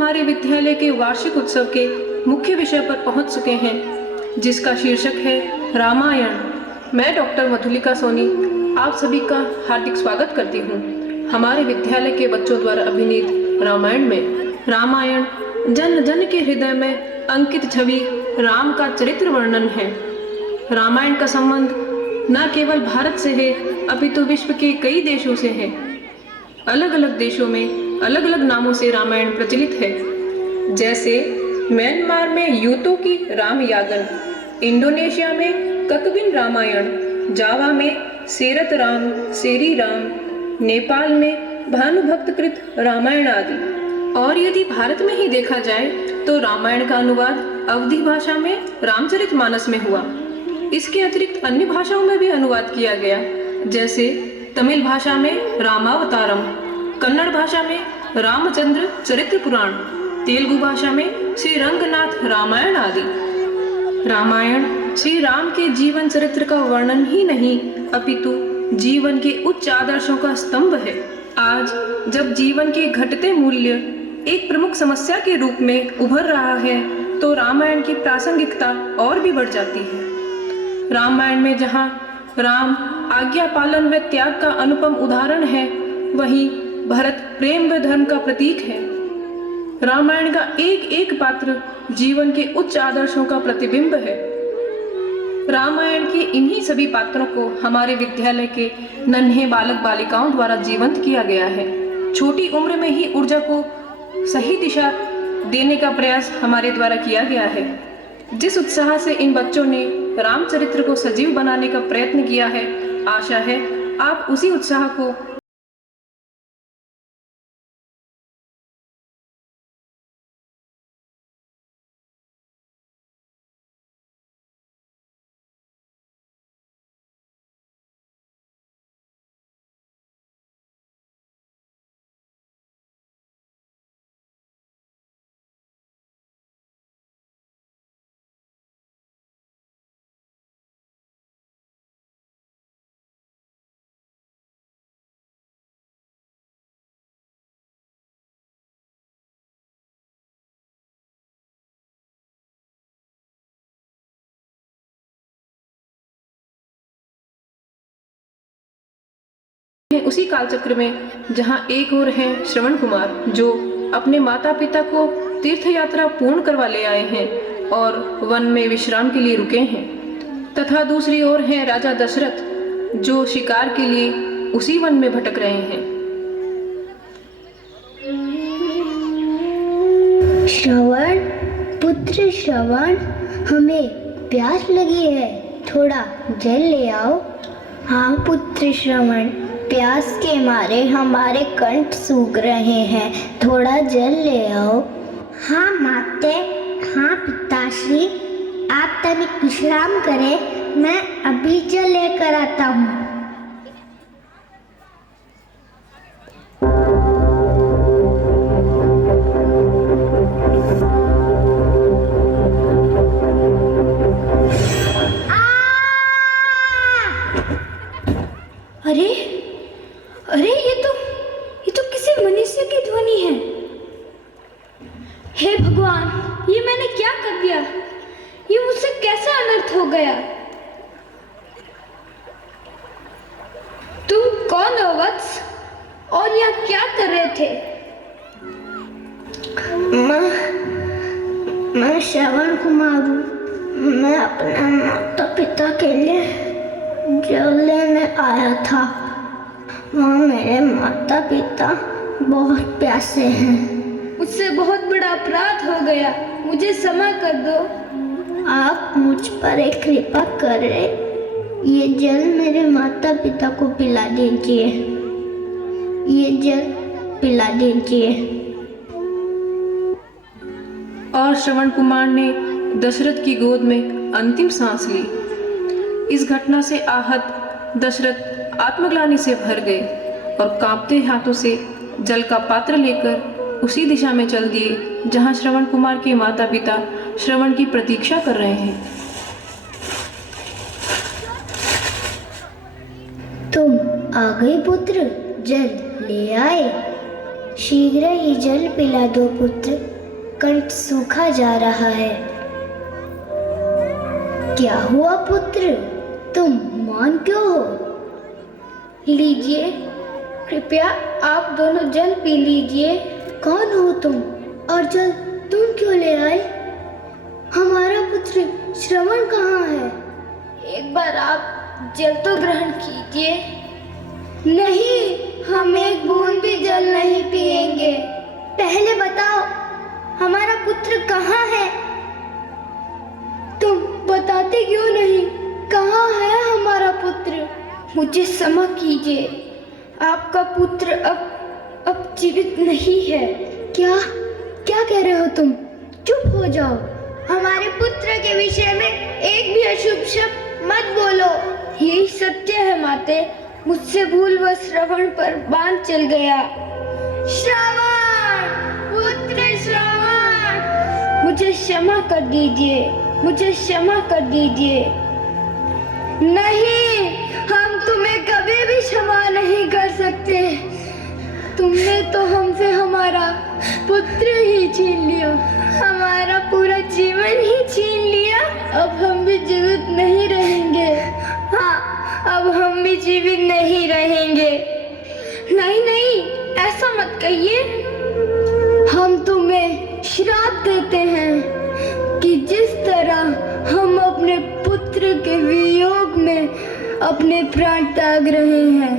हमारे विद्यालय के वार्षिक उत्सव के मुख्य विषय पर पहुंच चुके हैं, जिसका शीर्षक है रामायण। मैं डॉक्टर मधुलिका सोनी आप सभी का हार्दिक स्वागत करती हूं हमारे विद्यालय के बच्चों द्वारा अभिनीत रामायण में। रामायण जन जन के हृदय में अंकित छवि राम का चरित्र वर्णन है। रामायण का संबंध न केवल भारत से है, अपितु विश्व के कई देशों से है। अलग अलग देशों में अलग अलग नामों से रामायण प्रचलित है, जैसे म्यांमार में यूतो की राम यागन, इंडोनेशिया में ककबिन रामायण, जावा में सेरत राम, सेरी राम, नेपाल में भानुभक्तकृत रामायण आदि। और यदि भारत में ही देखा जाए तो रामायण का अनुवाद अवधी भाषा में रामचरितमानस में हुआ। इसके अतिरिक्त अन्य भाषाओं में भी अनुवाद किया गया, जैसे तमिल भाषा में रामावतारम, कन्नड़ भाषा में रामचंद्र चरित्र पुराण, तेलुगु भाषा में श्री रंगनाथ रामायण आदि। रामायण श्री राम के जीवन चरित्र का वर्णन ही नहीं, अपितु जीवन के उच्च आदर्शों का स्तंभ है। आज जब जीवन के घटते मूल्य एक प्रमुख समस्या के रूप में उभर रहा है, तो रामायण की प्रासंगिकता और भी बढ़ जाती है। रामायण में जहाँ राम आज्ञा पालन व त्याग का अनुपम उदाहरण है, वहीं भरत प्रेम व धर्म का प्रतीक है। रामायण का एक एक पात्र जीवन के उच्च आदर्शों का प्रतिबिंब है। रामायण के इन्हीं सभी पात्रों को हमारे विद्यालय के नन्हे बालक बालिकाओं द्वारा जीवंत किया गया है। छोटी उम्र में ही ऊर्जा को सही दिशा देने का प्रयास हमारे द्वारा किया गया है। जिस उत्साह से इन बच्चों ने रामचरित्र को सजीव बनाने का प्रयत्न किया है, आशा है आप उसी उत्साह को उसी कालचक्र में जहां एक ओर हैं श्रवण कुमार, जो अपने माता पिता को तीर्थ यात्रा पूर्ण करवा ले आए हैं और वन में विश्राम के लिए रुके हैं, तथा दूसरी ओर हैं राजा दशरथ, जो शिकार के लिए उसी वन में भटक रहे हैं। श्रवण, पुत्र श्रवण, हमें प्यास लगी है, थोड़ा जल ले आओ। हाँ पुत्र श्रवण, प्यास के मारे हमारे कंठ सूख रहे हैं, थोड़ा जल ले आओ। हाँ माते, हाँ पिताश्री, आप तनिक विश्राम करें, मैं अभी जल लेकर आता हूँ। अरे अरे, ये तो किसी मनुष्य की ध्वनि है। हे भगवान, ये मैंने क्या कर दिया? ये मुझसे कैसा अनर्थ हो गया? तुम कौन हो वत्स, और यहाँ क्या कर रहे थे? मैं श्रवण कुमार हूँ। मैं अपने माता पिता के लिए जल लेने आया था। वहाँ मेरे माता पिता बहुत प्यासे हैं। मुझसे बहुत बड़ा अपराध हो गया, मुझे क्षमा कर दो। आप मुझ पर एक कृपा करें, ये जल मेरे माता पिता को पिला दीजिए। ये जल पिला दीजिए। और श्रवण कुमार ने दशरथ की गोद में अंतिम सांस ली। इस घटना से आहत दशरथ आत्मग्लानि से भर गए और कांपते हाथों से जल का पात्र लेकर उसी दिशा में चल दिए जहां श्रवण कुमार के माता पिता श्रवण की प्रतीक्षा कर रहे हैं। तुम आ गए पुत्र, जल ले आए। शीघ्र ही जल पिला दो पुत्र। कंठ सूखा जा रहा है। क्या हुआ पुत्र, तुम मौन क्यों हो? लीजिए, कृपया आप दोनों जल पी लीजिए। कौन हो तुम और जल तुम क्यों ले आए? हमारा पुत्र श्रवण कहाँ है? एक बार आप जल तो ग्रहण कीजिए। नहीं, हम एक बूंद भी जल नहीं पिएंगे। पहले बताओ, हमारा पुत्र कहाँ है? तुम बताते क्यों नहीं? कहाँ है हमारा पुत्र? मुझे क्षमा कीजिए, आपका पुत्र अब जीवित नहीं है। क्या क्या कह रहे हो तुम? चुप हो जाओ। हमारे पुत्र के विषय में एक भी अशुभ शब्द मत बोलो। यही सत्य है माते, मुझसे भूलवश श्रवण पर बाण चल गया। श्रवण, पुत्र श्रवण, मुझे क्षमा कर दीजिए, मुझे क्षमा कर दीजिए। नहीं, हम तुम्हें कभी भी क्षमा नहीं कर सकते। तुमने तो हमसे हमारा पुत्र ही छीन लिया, हमारा पूरा जीवन ही छीन लिया। अब हम भी जीवित नहीं रहेंगे। हाँ, अब हम भी जीवित नहीं रहेंगे। नहीं नहीं, ऐसा मत कहिए। हम तुम्हें श्राप देते हैं कि जिस तरह हम अपने पुत्र के वियोग में अपने प्राण त्याग रहे हैं,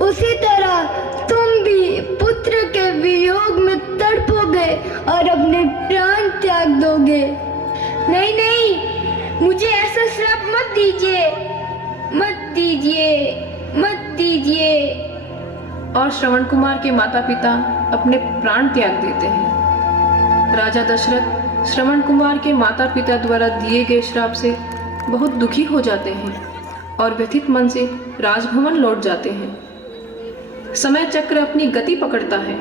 उसी तरह तुम भी पुत्र के वियोग में तड़पोगे और अपने प्राण त्याग दोगे। नहीं नहीं, मुझे ऐसा श्राप मत दीजिए, मत दीजिए, मत दीजिए। और श्रवण कुमार के माता पिता अपने प्राण त्याग देते हैं। राजा दशरथ श्रवण कुमार के माता पिता द्वारा दिए गए श्राप से बहुत दुखी हो जाते हैं और व्यथित मन से राजभवन लौट जाते हैं। समय चक्र अपनी गति पकड़ता है।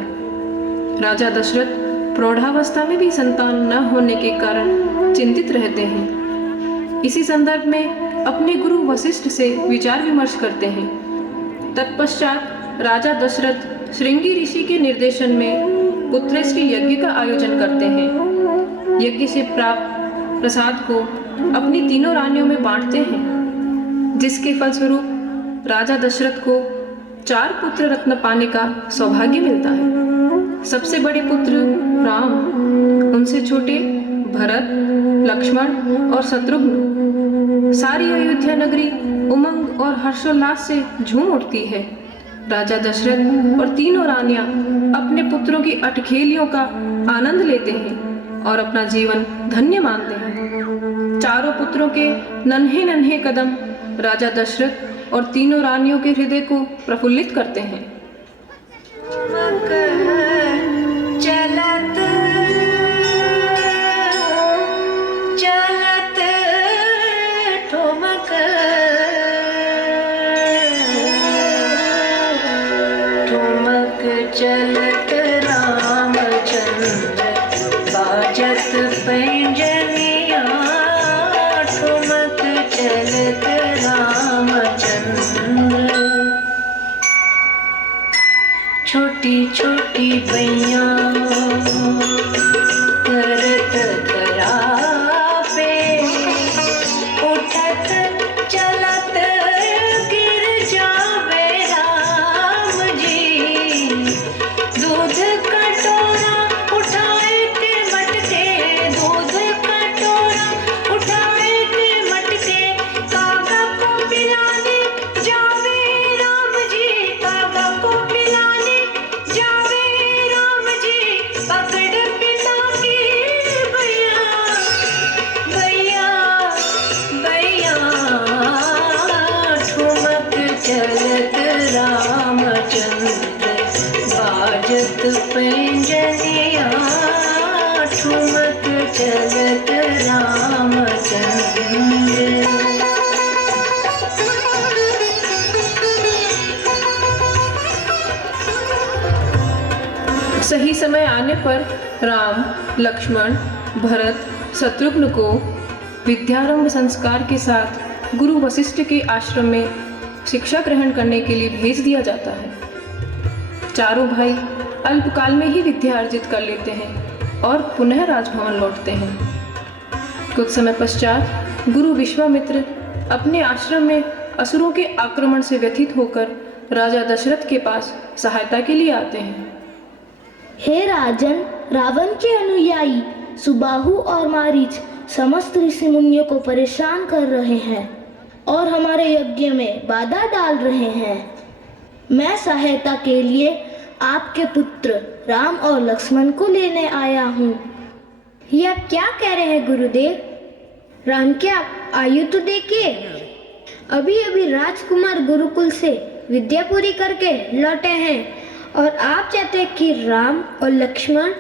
राजा दशरथ प्रौढ़ावस्था में भी संतान न होने के कारण चिंतित रहते हैं। इसी संदर्भ में अपने गुरु वशिष्ठ से विचार विमर्श करते हैं। तत्पश्चात राजा दशरथ श्रृंगी ऋषि के निर्देशन में पुत्रेष्टि यज्ञ का आयोजन करते हैं। यज्ञ से प्राप्त प्रसाद को अपनी तीनों रानियों में बांटते हैं, जिसके फलस्वरूप राजा दशरथ को 4 पुत्र रत्न पाने का सौभाग्य मिलता है। सबसे बड़े पुत्र राम, उनसे छोटे भरत, लक्ष्मण और शत्रुघ्न। सारी अयोध्या नगरी उमंग और हर्षोल्लास से झूम उठती है। राजा दशरथ और तीनों रानियां अपने पुत्रों की अटखेलियों का आनंद लेते हैं और अपना जीवन धन्य मानते हैं। चारों पुत्रों के नन्हे नन्हे कदम राजा दशरथ और तीनों रानियों के हृदय को प्रफुल्लित करते हैं। चलत चलत ठुमक ठुमक चलत रामचंद्र बाजत पैंजनिया ठुमक चलत रामचंद्र। छोटी छोटी बैया करत करा पे उठत चलत गिर जावे राम जी। दूध कटोरा उठाए के मटके दूध कटोरा उठाए के मटके काका को पिलाने जावे राम जी। काका को पिलाने जावे राम जी। पकड़ पिता की भैया भैया भैया ठुमक चलत रामचंद्र बाजत पैंजनिया ठुमक चलत रामचंद्र। सही समय आने पर राम, लक्ष्मण, भरत, शत्रुघ्न को विद्यारंभ संस्कार के साथ गुरु वशिष्ठ के आश्रम में शिक्षा ग्रहण करने के लिए भेज दिया जाता है। चारों भाई अल्पकाल में ही विद्या अर्जित कर लेते हैं और पुनः राजभवन लौटते हैं। कुछ समय पश्चात गुरु विश्वामित्र अपने आश्रम में असुरों के आक्रमण से व्यथित होकर राजा दशरथ के पास सहायता के लिए आते हैं। हे राजन, रावण के अनुयायी सुबाहु और मारीच समस्त ऋषि मुनियों को परेशान कर रहे हैं और हमारे यज्ञ में बाधा डाल रहे हैं। मैं सहायता के लिए आपके पुत्र राम और लक्ष्मण को लेने आया हूँ। ये आप क्या कह रहे हैं गुरुदेव? राम की आप आयु तो देखिए, अभी अभी राजकुमार गुरुकुल से विद्या पूरी करके लौटे हैं और आप चाहते हैं कि राम और लक्ष्मण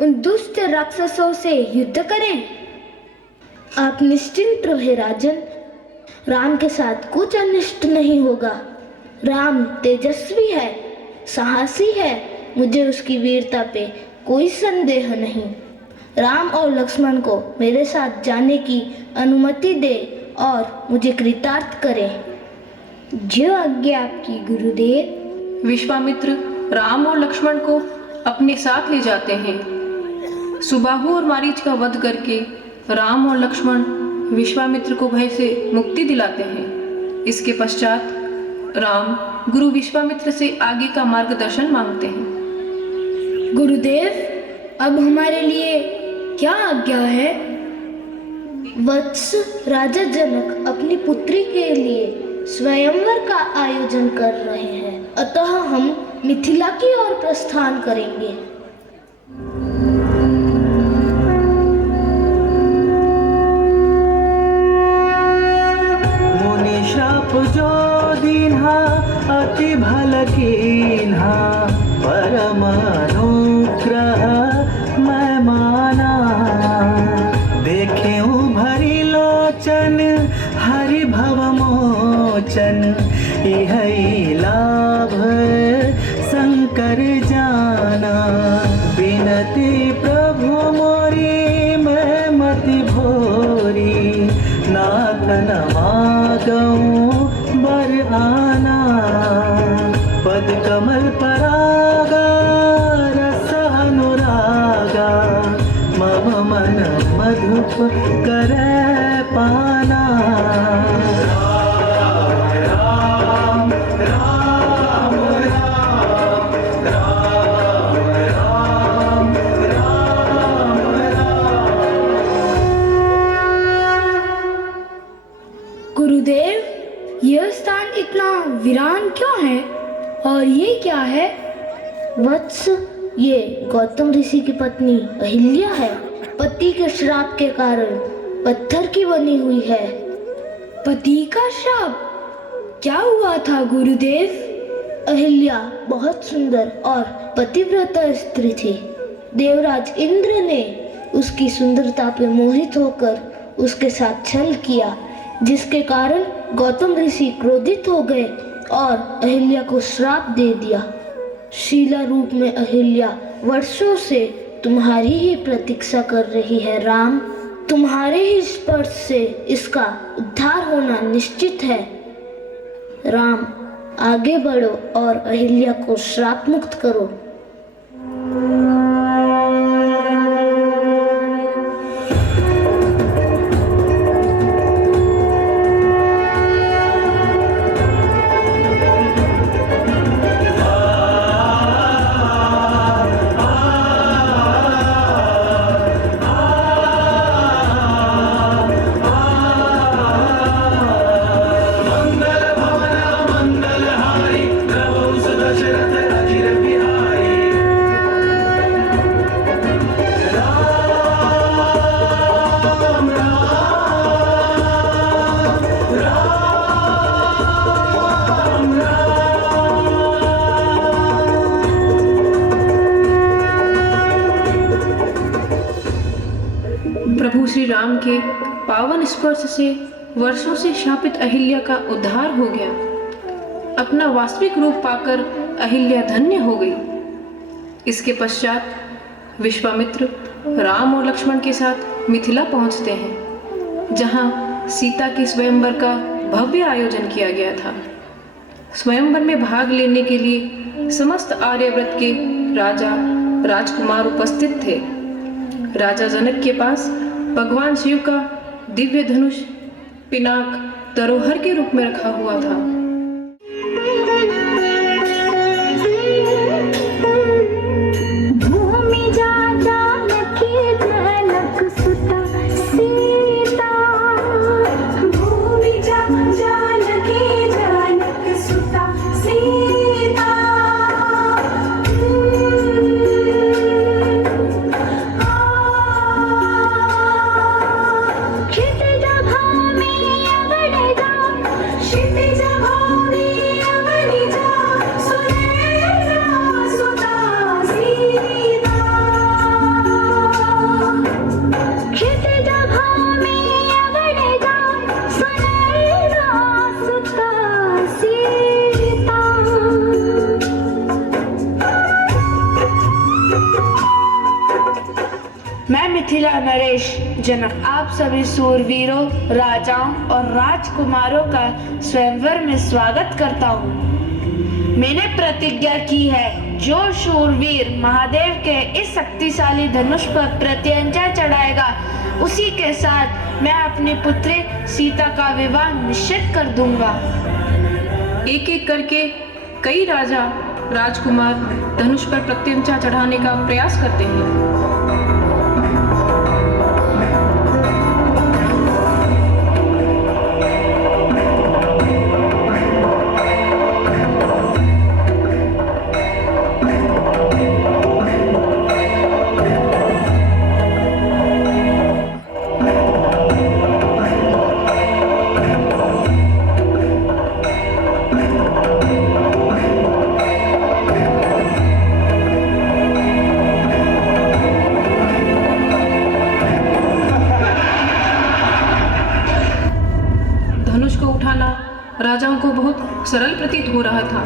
उन दुष्ट राक्षसों से युद्ध करें? आप निश्चिंत रहे राजन, राम के साथ कुछ अनिष्ट नहीं होगा। राम तेजस्वी है, साहसी है, मुझे उसकी वीरता पे कोई संदेह नहीं। राम और लक्ष्मण को मेरे साथ जाने की अनुमति दे और मुझे कृतार्थ करें। जो आज्ञा आपकी गुरुदेव। विश्वामित्र राम और लक्ष्मण को अपने साथ ले जाते हैं। सुबाहु और मारीच का वध करके राम और लक्ष्मण विश्वामित्र को भय से मुक्ति दिलाते हैं। इसके पश्चात राम गुरु विश्वामित्र से आगे का मार्गदर्शन मांगते हैं। गुरुदेव, अब हमारे लिए क्या आज्ञा है? वत्स, राजा जनक अपनी पुत्री के लिए स्वयंवर का आयोजन कर रहे हैं, अतः हम मिथिला की ओर प्रस्थान करेंगे। मुनि श्राप जो दीन्हा अति भल कीन्हा, परम अनुग्रह मैं माना। देखे भरी लोचन हरि भव मोचन, इहै लाभ शंकर जाना। बिनती प्रभु मोरी मैं मति भोरी, नाथ न मागऊं बर आना। पद कमल परागा रस अनुरागा, मम मन मधुप करे पाना। राम राम राम राम राम राम गुरुदेव, यह स्थान इतना वीरान क्यों है और ये क्या है? वत्स, ये गौतम ऋषि की पत्नी अहिल्या है। पति के श्राप के कारण पत्थर की बनी हुई है। पति का श्राप? क्या हुआ था गुरुदेव? अहिल्या बहुत सुंदर और पतिव्रता स्त्री थी। देवराज इंद्र ने उसकी सुंदरता पे मोहित होकर उसके साथ छल किया, जिसके कारण गौतम ऋषि क्रोधित हो गए और अहिल्या को श्राप दे दिया। शीला रूप में अहिल्या वर्षों से तुम्हारी ही प्रतीक्षा कर रही है राम। तुम्हारे ही स्पर्श से इसका उद्धार होना निश्चित है। राम, आगे बढ़ो और अहिल्या को श्राप मुक्त करो। प्रभु श्री राम के पावन स्पर्श से वर्षों से शापित अहिल्या का उद्धार हो गया। अपना वास्तविक रूप पाकर अहिल्या धन्य हो गई। इसके पश्चात विश्वामित्र राम और लक्ष्मण के साथ मिथिला पहुंचते हैं, जहां सीता के स्वयंवर का भव्य आयोजन किया गया था। स्वयंवर में भाग लेने के लिए समस्त आर्यव्रत के राजा राजकुमार उपस्थित थे। राजा जनक के पास भगवान शिव का दिव्य धनुष पिनाक धरोहर के रूप में रखा हुआ था। भूमि जा जानकी जनक सुता सीता, भूमि जा जानकी जनक सुता सीता। क्षितिज भूमि अवनिजा, क्षितिज भूमि अवनिजा, सुनैना सुता सीता। क्षितिज भूमि अवनिजा, सुनैना सुता सीता। मैं मिथिला नरेश जनक आप सभी सूरवीरों, राजाओं और राजकुमारों का स्वयंवर में स्वागत करता हूँ। मैंने प्रतिज्ञा की है, जो शूरवीर महादेव के इस शक्तिशाली धनुष पर प्रत्यंचा चढ़ाएगा, उसी के साथ मैं अपनी पुत्री सीता का विवाह निश्चित कर दूंगा। एक एक करके कई राजा राजकुमार धनुष पर प्रत्यंचा चढ़ाने का प्रयास करते हैं। धनुष को उठाना राजाओं को बहुत सरल प्रतीत हो रहा था,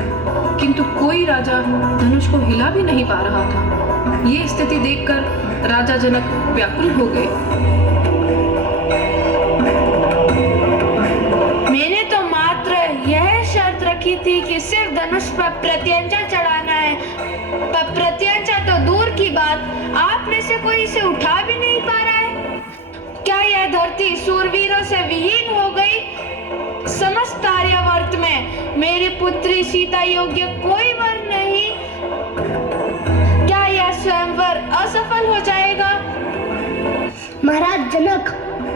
किंतु कोई राजा धनुष को हिला भी नहीं पा रहा था। ये स्थिति देखकर राजा जनक व्याकुल हो गए। मैंने तो मात्र यह शर्त रखी थी कि सिर्फ धनुष पर प्रत्यंचा चढ़ाना है, पर प्रत्यंचा तो दूर की बात, आप में से कोई इसे उठा भी नहीं पा रहा है। क्या यह धरती सूरवीरों से विहीन हो गई? समस्त आर्यावर्त में मेरी पुत्री सीता योग्य कोई वर नहीं। क्या यह स्वयंवर असफल हो जाएगा? महाराज जनक,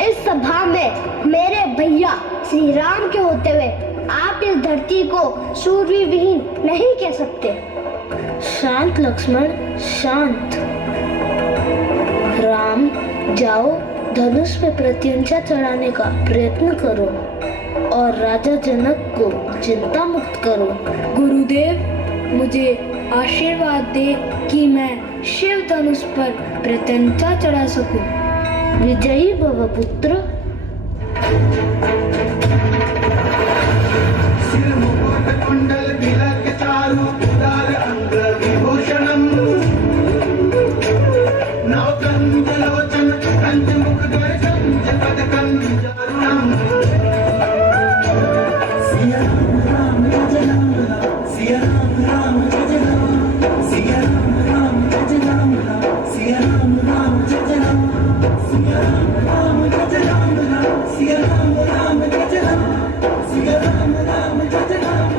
इस सभा में मेरे भैया श्री राम के होते हुए आप इस धरती को शूरवीर विहीन नहीं कह सकते। शांत लक्ष्मण, शांत। राम, जाओ धनुष पे प्रत्यंचा चढ़ाने का प्रयत्न करो और राजा जनक को चिंता मुक्त करो। गुरुदेव, मुझे आशीर्वाद दे कि मैं शिव धनुष पर प्रत्यंचा चढ़ा सकूं। विजयी भव पुत्र। सिर मुकुट कुंडल तिलक चारु उदार अंग विभूषणम् नवकंज लोचन कंज मुख गर्जन जपद कंज अरुणम् सिया राम जय राम सिया राम जय राम सिया राम जय राम सिया राम जय राम सिया राम जय राम सिया राम जय राम सिया राम जय राम।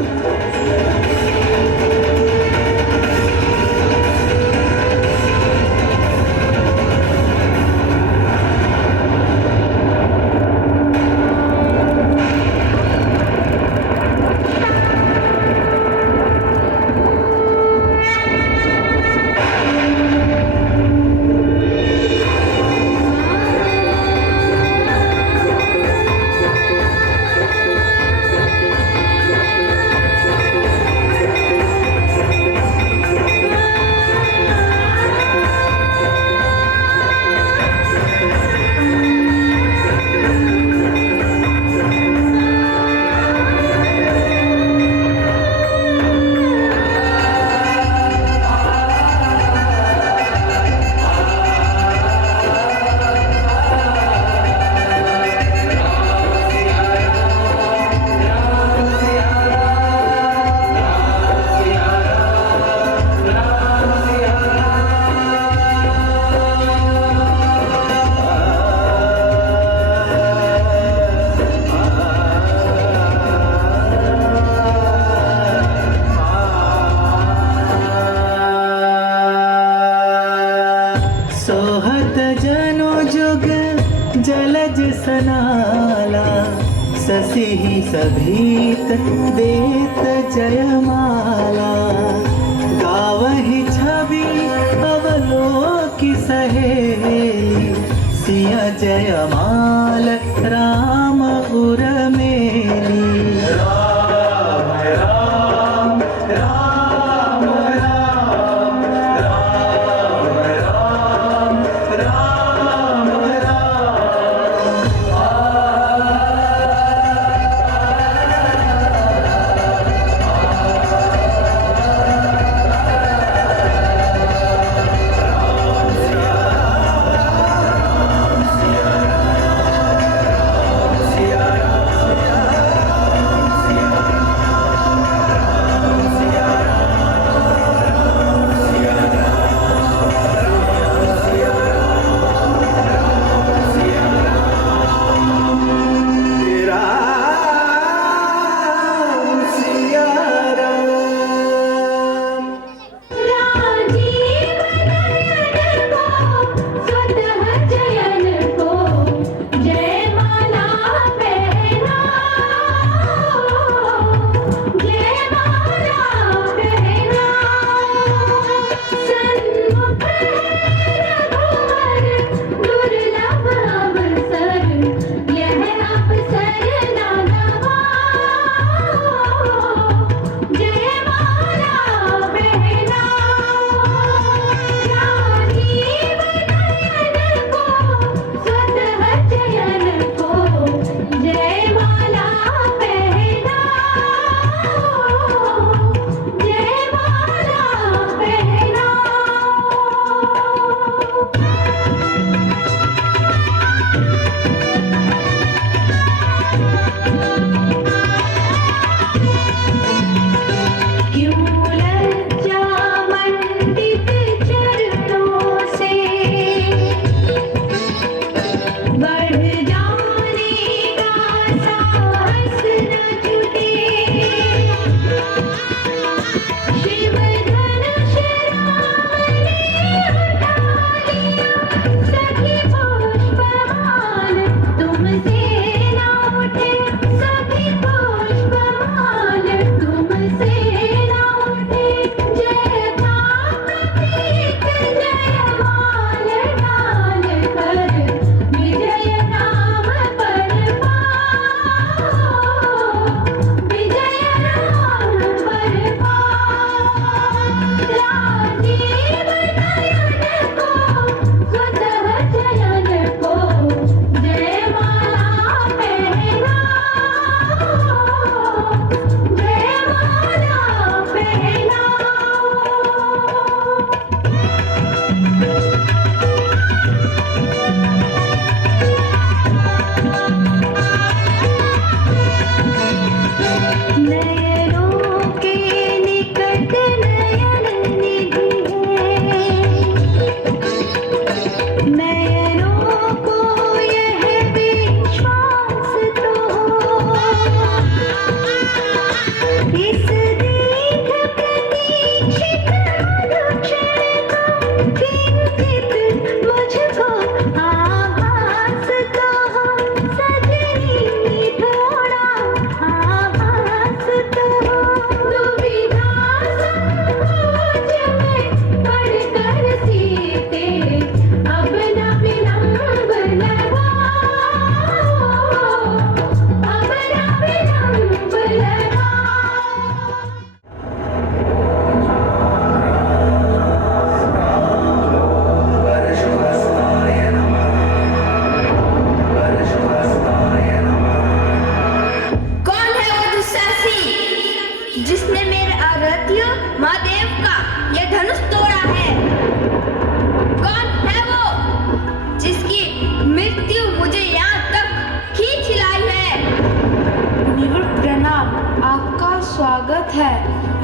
जलज सनाला ससिहि सभीत देत जयमाला गावहि छवि अवलोकि सहेली सिया जयमाल राम उर्मिली राम राम राम राम राम राम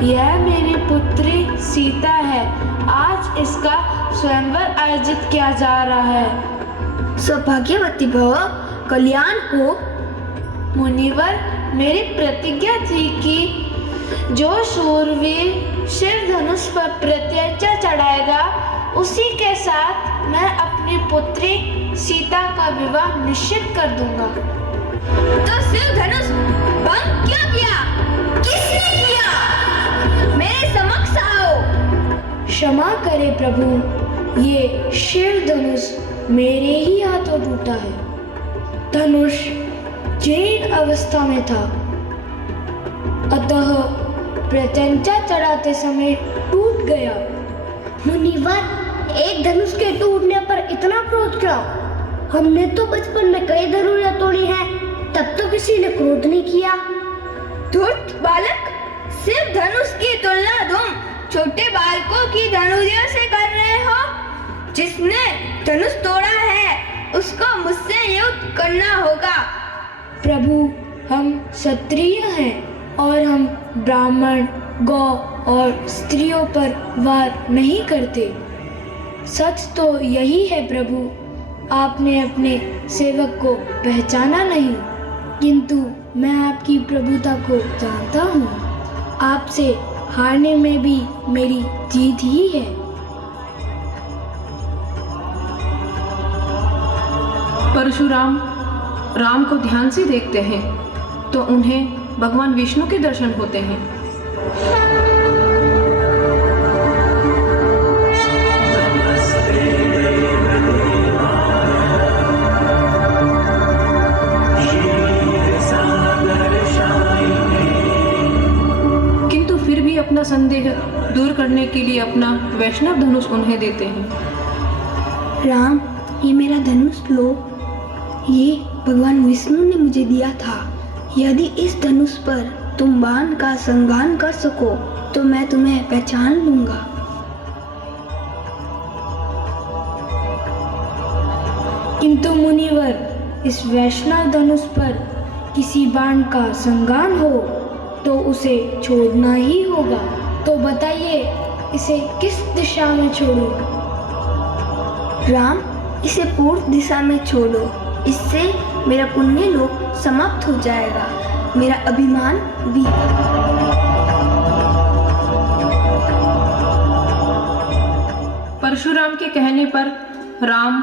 यह मेरी पुत्री सीता है। आज इसका स्वयंवर आयोजित किया जा रहा है। सौभाग्यवती भव, कल्याण हो। मुनिवर, मेरी प्रतिज्ञा थी कि जो शूरवीर शिव धनुष पर प्रत्यंचा चढ़ाएगा उसी के साथ मैं अपनी पुत्री सीता का विवाह निश्चित कर दूंगा। तो शिव धनुष भंग क्यों किया? किसने किया? मेरे समक्ष आओ। क्षमा करे प्रभु, ये शिव धनुष मेरे ही हाथों टूटा है। धनुष जीर्ण अवस्था में था, अतः प्रत्यंचा चढ़ाते समय टूट गया। मुनिवर, एक धनुष के टूटने पर इतना क्रोध क्यों? हमने तो बचपन में कई धनुषें तोड़ी हैं, तब तो किसी ने क्रोध नहीं किया। धूर्त बालक, सिर्फ धनुष की तुलना तुम छोटे बालकों की धनुषों से कर रहे हो। जिसने धनुष तोड़ा है उसको मुझसे युद्ध करना होगा। प्रभु, हम क्षत्रिय हैं और हम ब्राह्मण, गौ और स्त्रियों पर वार नहीं करते। सच तो यही है प्रभु, आपने अपने सेवक को पहचाना नहीं, किंतु मैं आपकी प्रभुता को जानता हूँ। आपसे हारने में भी मेरी जीत ही है। परशुराम राम को ध्यान से देखते हैं तो उन्हें भगवान विष्णु के दर्शन होते हैं। किंतु फिर भी अपना संदेह दूर करने के लिए अपना वैष्णव धनुष उन्हें देते हैं। राम, ये मेरा धनुष लो। ये भगवान विष्णु ने मुझे दिया था। यदि इस धनुष पर तुम बाण का संघान कर सको तो मैं तुम्हें पहचान लूंगा। किंतु मुनिवर, इस वैष्णव धनुष पर किसी बाण का संघान हो तो उसे छोड़ना ही होगा। तो बताइए, इसे किस दिशा में छोड़ूं? राम, इसे पूर्व दिशा में छोड़ो। इससे मेरा पुण्य लोक समाप्त हो जाएगा, मेरा अभिमान भी। परशुराम के कहने पर राम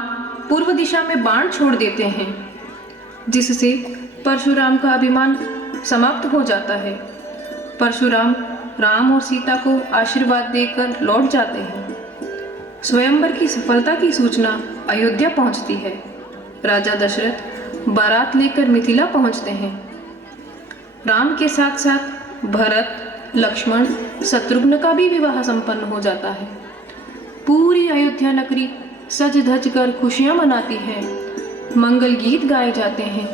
पूर्व दिशा में बाण छोड़ देते हैं, जिससे परशुराम का अभिमान समाप्त हो जाता है। परशुराम राम और सीता को आशीर्वाद देकर लौट जाते हैं। स्वयंवर की सफलता की सूचना अयोध्या पहुंचती है। राजा दशरथ बारात लेकर मिथिला पहुंचते हैं। राम के साथ साथ भरत, लक्ष्मण, शत्रुघ्न का भी विवाह संपन्न हो जाता है। पूरी अयोध्या नगरी सज धज कर खुशियां मनाती है। मंगल गीत गाए जाते हैं।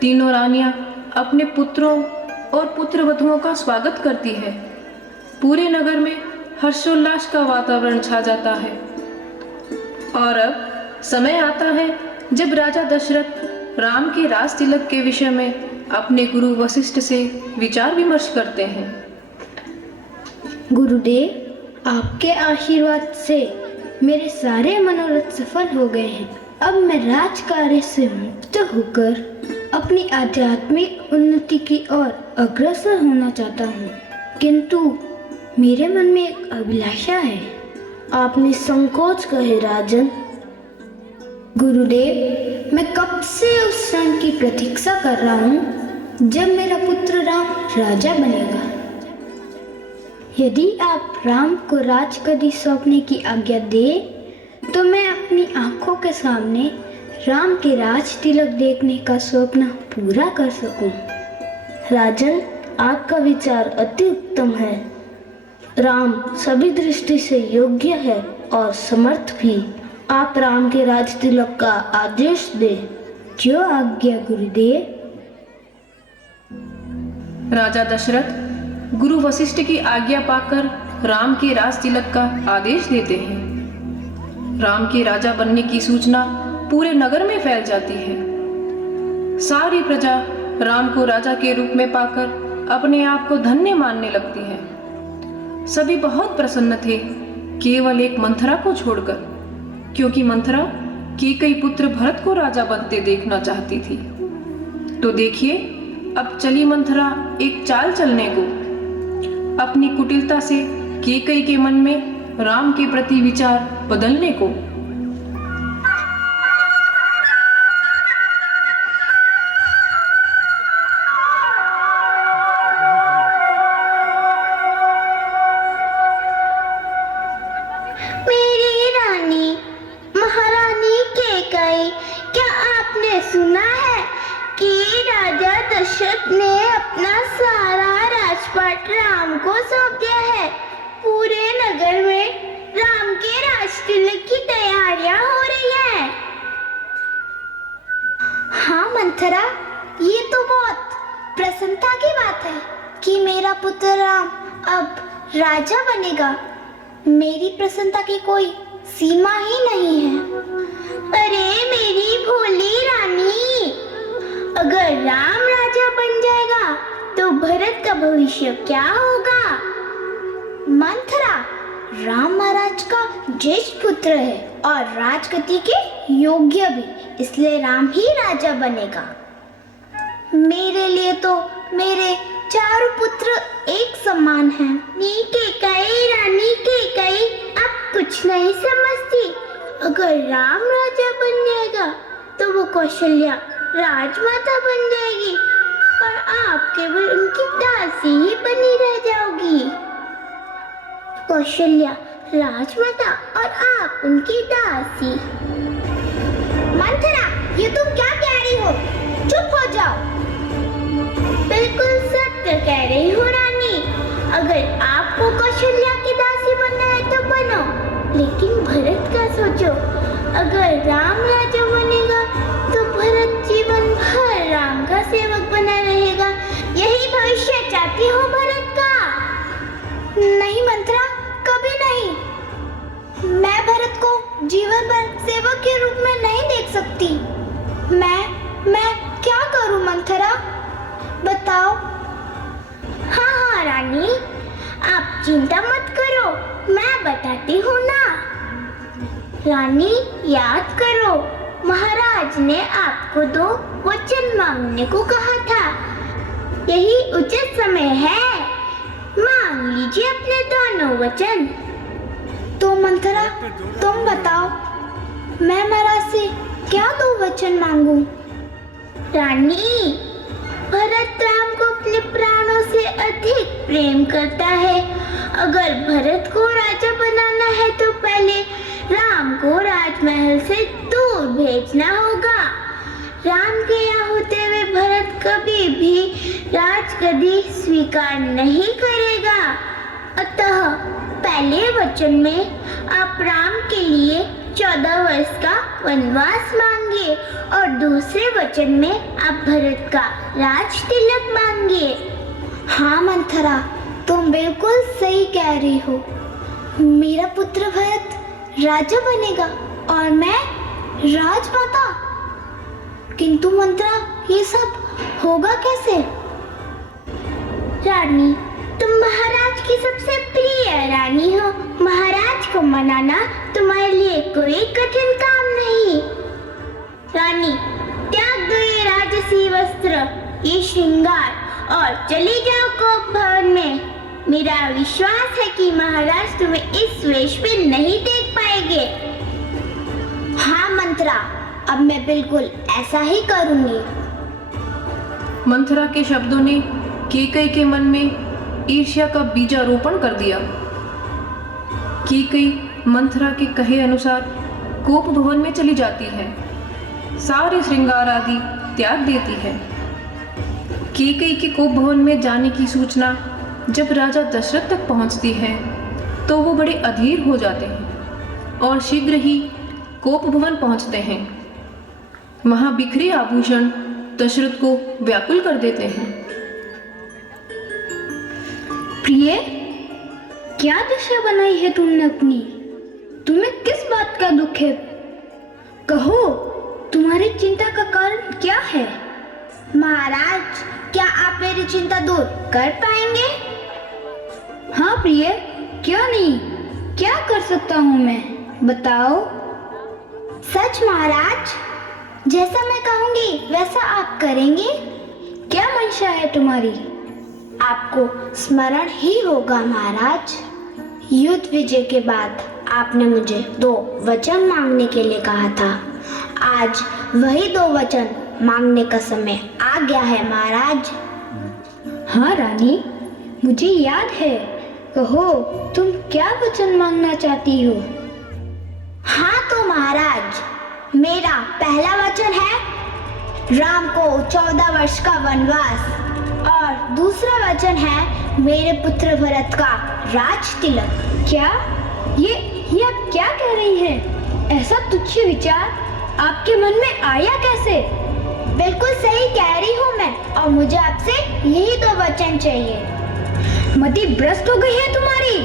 तीनों रानियां अपने पुत्रों और पुत्रवधुओं का स्वागत करती है। पूरे नगर में हर्षोल्लास का वातावरण छा जाता है। और अब समय आता है जब राजा दशरथ राम के राज तिलक के विषय में अपने गुरु वशिष्ठ से विचार विमर्श करते हैं। गुरुदेव, आपके आशीर्वाद से मेरे सारे मनोरथ सफल हो गए हैं। अब मैं राज कार्य से मुक्त होकर अपनी आध्यात्मिक उन्नति की ओर अग्रसर होना चाहता हूँ। किंतु मेरे मन में एक अभिलाषा है। आपने संकोच कहे राजन। गुरुदेव, मैं कब से उस क्षण की प्रतीक्षा कर रहा हूँ जब मेरा पुत्र राम राजा बनेगा। यदि आप राम को राजगद्दी सौंपने की आज्ञा दे तो मैं अपनी आंखों के सामने राम के राज तिलक देखने का स्वप्न पूरा कर सकूं। राजन, आपका विचार अति उत्तम है। राम सभी दृष्टि से योग्य है और समर्थ भी। आप राम के राज तिलक का आदेश दे। जो आज्ञा गुरुदेव। राजा दशरथ गुरु वशिष्ठ की आज्ञा पाकर राम के राज तिलक का आदेश देते हैं। राम के राजा बनने की सूचना पूरे नगर में फैल जाती है। सारी प्रजा राम को राजा के रूप में पाकर अपने आप को धन्य मानने लगती है। सभी बहुत प्रसन्न थे, केवल एक मंथरा को छोड़कर, क्योंकि मंथरा कैकेयी पुत्र भरत को राजा बनते देखना चाहती थी। तो देखिए, अब चली मंथरा एक चाल चलने को। अपनी कुटिलता से कैकेयी के मन में राम के प्रति विचार बदलने को। सुना है कि राजा दशरथ ने अपना सारा राजपाट राम को सौंप दिया है। पूरे नगर में राम के राजतिलक की तैयारियां हो रही हैं। हाँ मंथरा, ये तो बहुत प्रसन्नता की बात है कि मेरा पुत्र राम अब राजा बनेगा। मेरी प्रसन्नता की कोई सीमा ही नहीं है। अरे मेरी भोली रानी, अगर राम राजा बन जाएगा तो भरत का भविष्य क्या होगा? मंथरा, राम महाराज का ज्येष्ठ पुत्र है और राजगद्दी के योग्य भी, इसलिए राम ही राजा बनेगा। मेरे लिए तो मेरे चारों पुत्र एक समान हैं। नीकेकई रानी केकई अब कुछ नहीं समझती। अगर राम राजा बन जाएगा तो वो कौशल्या राजमाता बन जाएगी और आप केवल उनकी दासी ही बनी रह जाओगी। कौशल्या राजमाता और आप उनकी दासी। मंथरा, ये तुम क्या कह रही हो? चुप हो जाओ। बिल्कुल सत्य कह रही हो रानी। अगर आपको कौशल्या की दासी बनना है तो बनो, लेकिन भरत का सोचो। अगर राम राजा बनेगा तो भरत जीवन भर राम का सेवक बना रहेगा। यही भविष्य चाहती हो भरत का? नहीं मंत्रा, कभी नहीं। मैं भरत को जीवन भर सेवक के रूप में नहीं देख सकती। मैं क्या करूं मंथरा, बताओ। हाँ रानी, आप चिंता मत करो, मैं बताती हूँ ना। रानी, याद करो, महाराज ने आपको 2 वचन मांगने को कहा था। यही उचित समय है, मांग लीजिए अपने दोनों वचन। तो मंथरा, तुम बताओ, मैं महाराज से क्या 2 वचन मांगूं? रानी, भरत राम को अपने प्राणों से अधिक प्रेम करता है। अगर भरत को राजा बनाना है तो पहले राम को राजमहल से दूर भेजना होगा। राम के यहाँ होते हुए भरत कभी भी राजगद्दी स्वीकार नहीं करेगा। अतः पहले वचन में आप राम के लिए 14 वर्ष का वनवास मांगिए और दूसरे वचन में आप भरत का राज तिलक मांगिए। हाँ मंथरा, तुम बिल्कुल सही कह रही हो। मेरा पुत्र भरत राजा बनेगा और मैं राजमाता। किंतु मंत्रा, ये सब होगा कैसे? रानी, तुम महाराज की सबसे प्रिय रानी हो। महाराज को मनाना तुम्हारे लिए कोई कठिन काम नहीं। रानी, त्याग दो ये राजसी वस्त्र, ये श्रृंगार और चली जाओ कोप भवन में। मेरा विश्वास है कि महाराज तुम्हें इस वेश में नहीं देख पाएंगे। हाँ मंत्रा, अब मैं बिल्कुल ऐसा ही करूंगी। मंथरा के शब्दों ने केकई के मन में ईर्ष्या का बीजारोपण कर दिया। केकई मंथरा के कहे अनुसार कोप भवन में चली जाती है, सारे श्रृंगार आदि त्याग देती है। केकई के कोप भवन में जाने की सूचना जब राजा दशरथ तक पहुंचती है तो वो बड़े अधीर हो जाते हैं और शीघ्र ही कोप भवन पहुंचते हैं। वहां बिखरे आभूषण दशरथ को व्याकुल कर देते हैं। प्रिय, क्या दशा बनाई है तुमने अपनी? तुम्हें किस बात का दुख है? कहो, तुम्हारी चिंता का कारण क्या है? महाराज, क्या आप मेरी चिंता दूर कर पाएंगे? हाँ प्रिय, क्यों नहीं, क्या कर सकता हूँ मैं, बताओ। सच महाराज, जैसा मैं कहूंगी वैसा आप करेंगे? क्या मंशा है तुम्हारी? आपको स्मरण ही होगा महाराज, युद्ध विजय के बाद आपने मुझे 2 वचन मांगने के लिए कहा था। आज वही 2 वचन मांगने का समय आ गया है महाराज। हाँ रानी, मुझे याद है। कहो, तुम क्या वचन मांगना चाहती हो? हाँ तो महाराज, मेरा पहला वचन है राम को 14 वर्ष का वनवास और दूसरा वचन है मेरे पुत्र भरत का राज तिलक। क्या ये आप क्या कह रही हैं? ऐसा तुच्छ विचार आपके मन में आया कैसे? बिल्कुल सही कह रही हूँ मैं, और मुझे आपसे यही 2 वचन चाहिए। मति भ्रष्ट हो गई है तुम्हारी।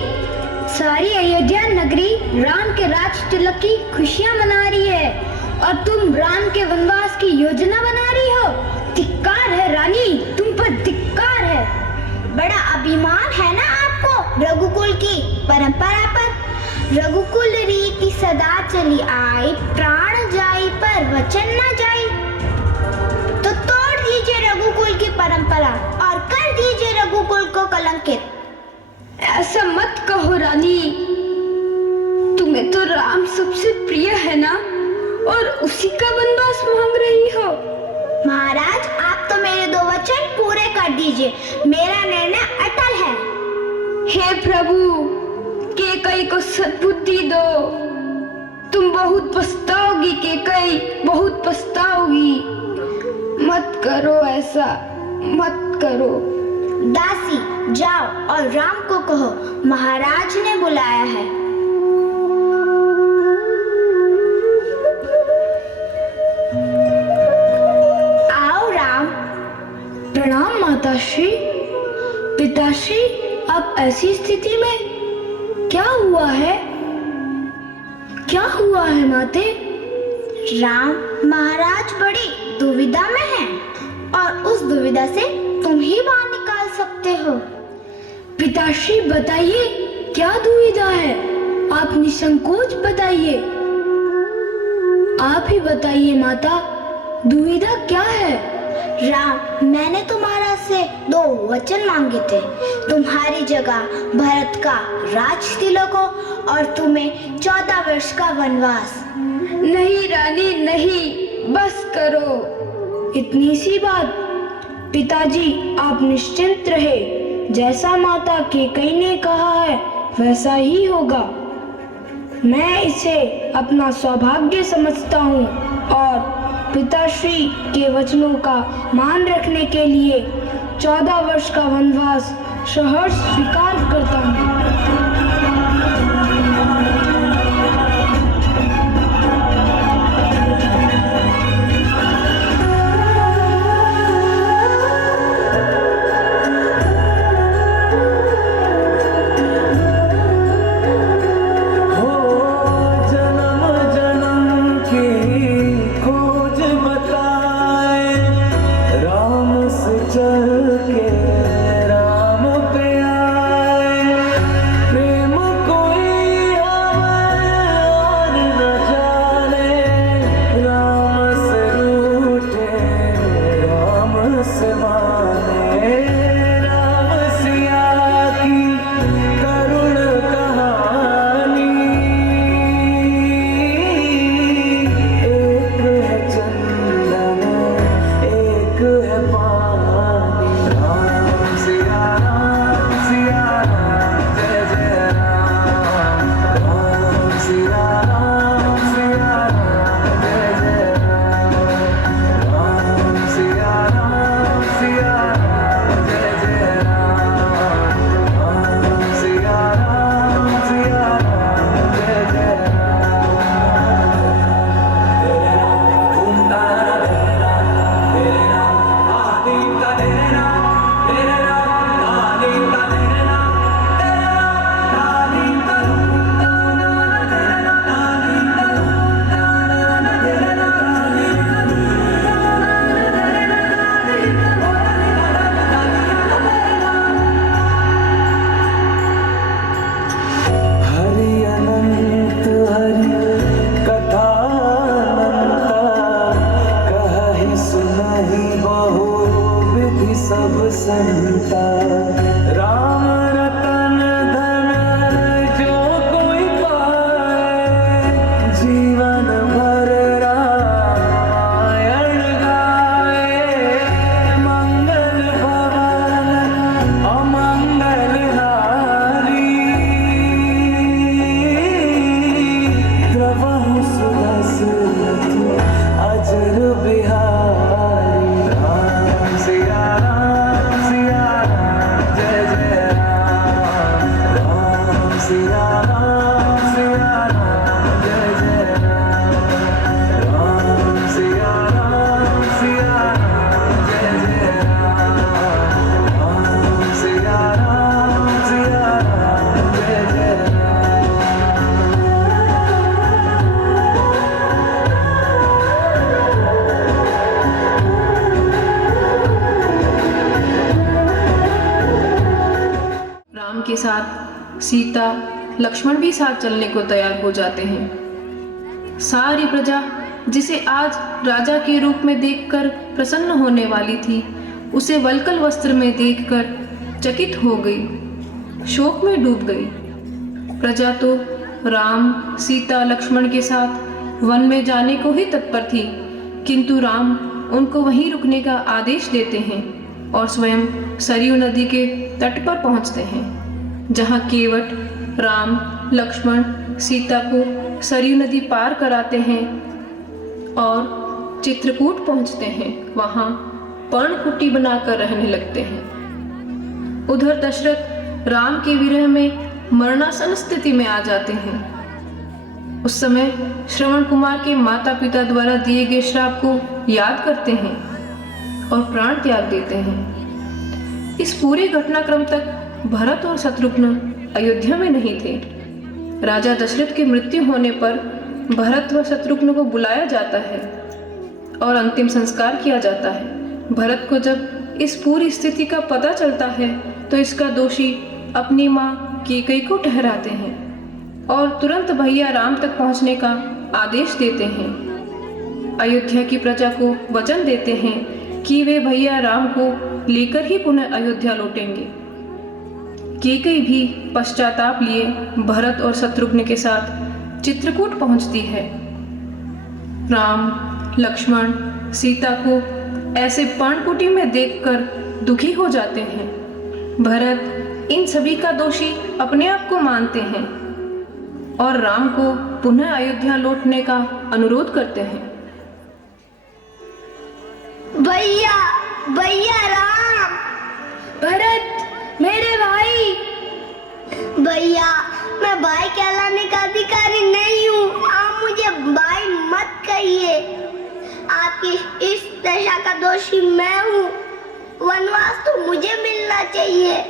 सारी अयोध्या नगरी राम के राज तिलक की खुशियां मना रही है और तुम राम के वनवास की योजना बना रही हो। धिक्कार है रानी, तुम पर धिक्कार है। बड़ा अभिमान है ना आपको रघुकुल की परंपरा पर। रघुकुल रीति सदा चली आई, प्राण जाई पर वचन न जाई। तो तोड़ दीजिए रघुकुल की परंपरा और कर दीजिए रघुकुल को कलंकित। ऐसा मत कहो रानी, तुम्हें तो राम सबसे प्रिय है ना, और उसी का वनवास मांग रही हो। महाराज, आप तो मेरे 2 वचन पूरे कर दीजिए, मेरा निर्णय अटल है। हे प्रभु, केकई को सद्बुद्धि दो। तुम बहुत पछताओगी केकई, बहुत पछताओगी। मत करो ऐसा, मत करो। दासी, जाओ और राम को कहो महाराज ने बुलाया है। आओ राम। प्रणाम माताश्री। पिताश्री, आप ऐसी स्थिति में? क्या हुआ है? क्या हुआ है माते? राम, महाराज बड़ी दुविधा में हैं और उस दुविधा से तुम ही बाहर निकाल सकते हो। पिताश्री बताइए, क्या दुविधा है? आप निसंकोच बताइए। आप ही बताइए माता, दुविधा क्या है? राम, मैंने तुम्हारा से 2 वचन मांगे थे। तुम्हारी जगह भरत का राज तिलक हो और तुम्हें 14 वर्ष का वनवास। नहीं रानी नहीं, बस करो। इतनी सी बात। पिताजी, आप निश्चिंत रहे। जैसा माता केकई ने कहा है वैसा ही होगा। मैं इसे अपना सौभाग्य समझता हूँ और पिताश्री के वचनों का मान रखने के लिए 14 वर्ष का वनवास सहर्ष स्वीकार करता हूँ। अजर बिहारी। सीता, लक्ष्मण भी साथ चलने को तैयार हो जाते हैं। सारी प्रजा जिसे आज राजा के रूप में देखकर प्रसन्न होने वाली थी, उसे वल्कल वस्त्र में देखकर चकित हो गई, शोक में डूब गई। प्रजा तो राम, सीता, लक्ष्मण के साथ वन में जाने को ही तत्पर थी, किंतु राम उनको वहीं रुकने का आदेश देते हैं और स्वयं सरयू नदी के तट पर पहुंचते हैं, जहां केवट राम, लक्ष्मण, सीता को सरयू नदी पार कराते हैं और चित्रकूट पहुंचते हैं। वहां पर्णकुटी बनाकर रहने लगते हैं। उधर दशरथ राम के विरह में मरणासन स्थिति में आ जाते हैं। उस समय श्रवण कुमार के माता पिता द्वारा दिए गए श्राप को याद करते हैं और प्राण त्याग देते हैं। इस पूरे घटनाक्रम तक भरत और शत्रुघ्न अयोध्या में नहीं थे। राजा दशरथ की मृत्यु होने पर भरत व शत्रुघ्न को बुलाया जाता है और अंतिम संस्कार किया जाता है। भरत को जब इस पूरी स्थिति का पता चलता है तो इसका दोषी अपनी माँ कैकेयी को ठहराते हैं और तुरंत भैया राम तक पहुंचने का आदेश देते हैं। अयोध्या की प्रजा को वचन देते हैं कि वे भैया राम को लेकर ही पुनः अयोध्या लौटेंगे। कैकेयी भी पश्चाताप लिए भरत और शत्रुघ्न के साथ चित्रकूट पहुंचती है। राम, लक्ष्मण, सीता को ऐसे पर्णकुटी में देखकर दुखी हो जाते हैं। भरत इन सभी का दोषी अपने आप को मानते हैं और राम को पुनः अयोध्या लौटने का अनुरोध करते हैं। भैया, भैया राम, भरत मेरे भाई। भैया मैं भाई कहलाने का अधिकारी नहीं हूँ, आप मुझे भाई मत कहिए। आपकी इस दशा का दोषी मैं हूँ, वनवास तो मुझे मिलना चाहिए।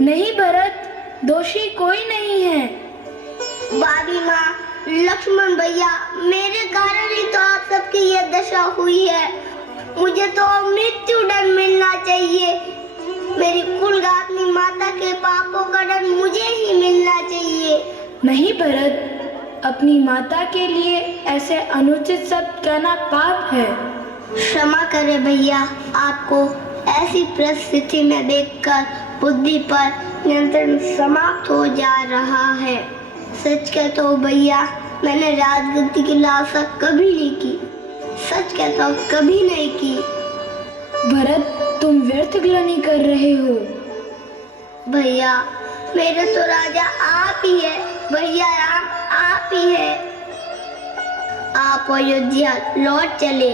नहीं भरत, दोषी कोई नहीं है। भाभी माँ, लक्ष्मण भैया, मेरे कारण ही तो आप सबकी ये दशा हुई है। मुझे तो मृत्यु दंड मिलना चाहिए। मेरी कुलगात्नी माता के पापों का दंड मुझे ही मिलना चाहिए। नहीं भरत, अपनी माता के लिए ऐसे अनुचित शब्द कहना पाप है। क्षमा करें भैया, आपको ऐसी परिस्थिति में देखकर बुद्धि पर नियंत्रण समाप्त हो जा रहा है। सच कहता हूँ भैया, मैंने राजगद्दी की लालसा कभी नहीं की। सच कहता हूँ, कभी नहीं की। भरत, तुम व्यर्थ ग्लानि कर रहे हो। भैया, मेरे तो राजा आप ही है। भैया राम आप ही है। आप अयोध्या लौट चले,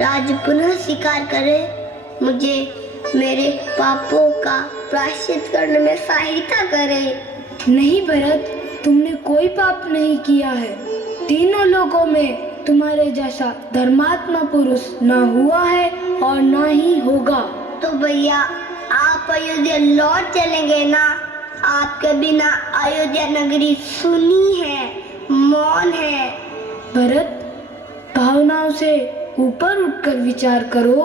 राज्य पुनः स्वीकार करें। मुझे मेरे पापों का प्रायश्चित करने में सहायता करें। नहीं भरत, तुमने कोई पाप नहीं किया है। तीनों लोगों में तुम्हारे जैसा धर्मात्मा पुरुष न हुआ है और न ही होगा। तो भैया आप अयोध्या लौट चलेंगे ना? आपके बिना अयोध्या नगरी सुनी है, मौन है। भरत, भावनाओं से ऊपर उठकर विचार करो।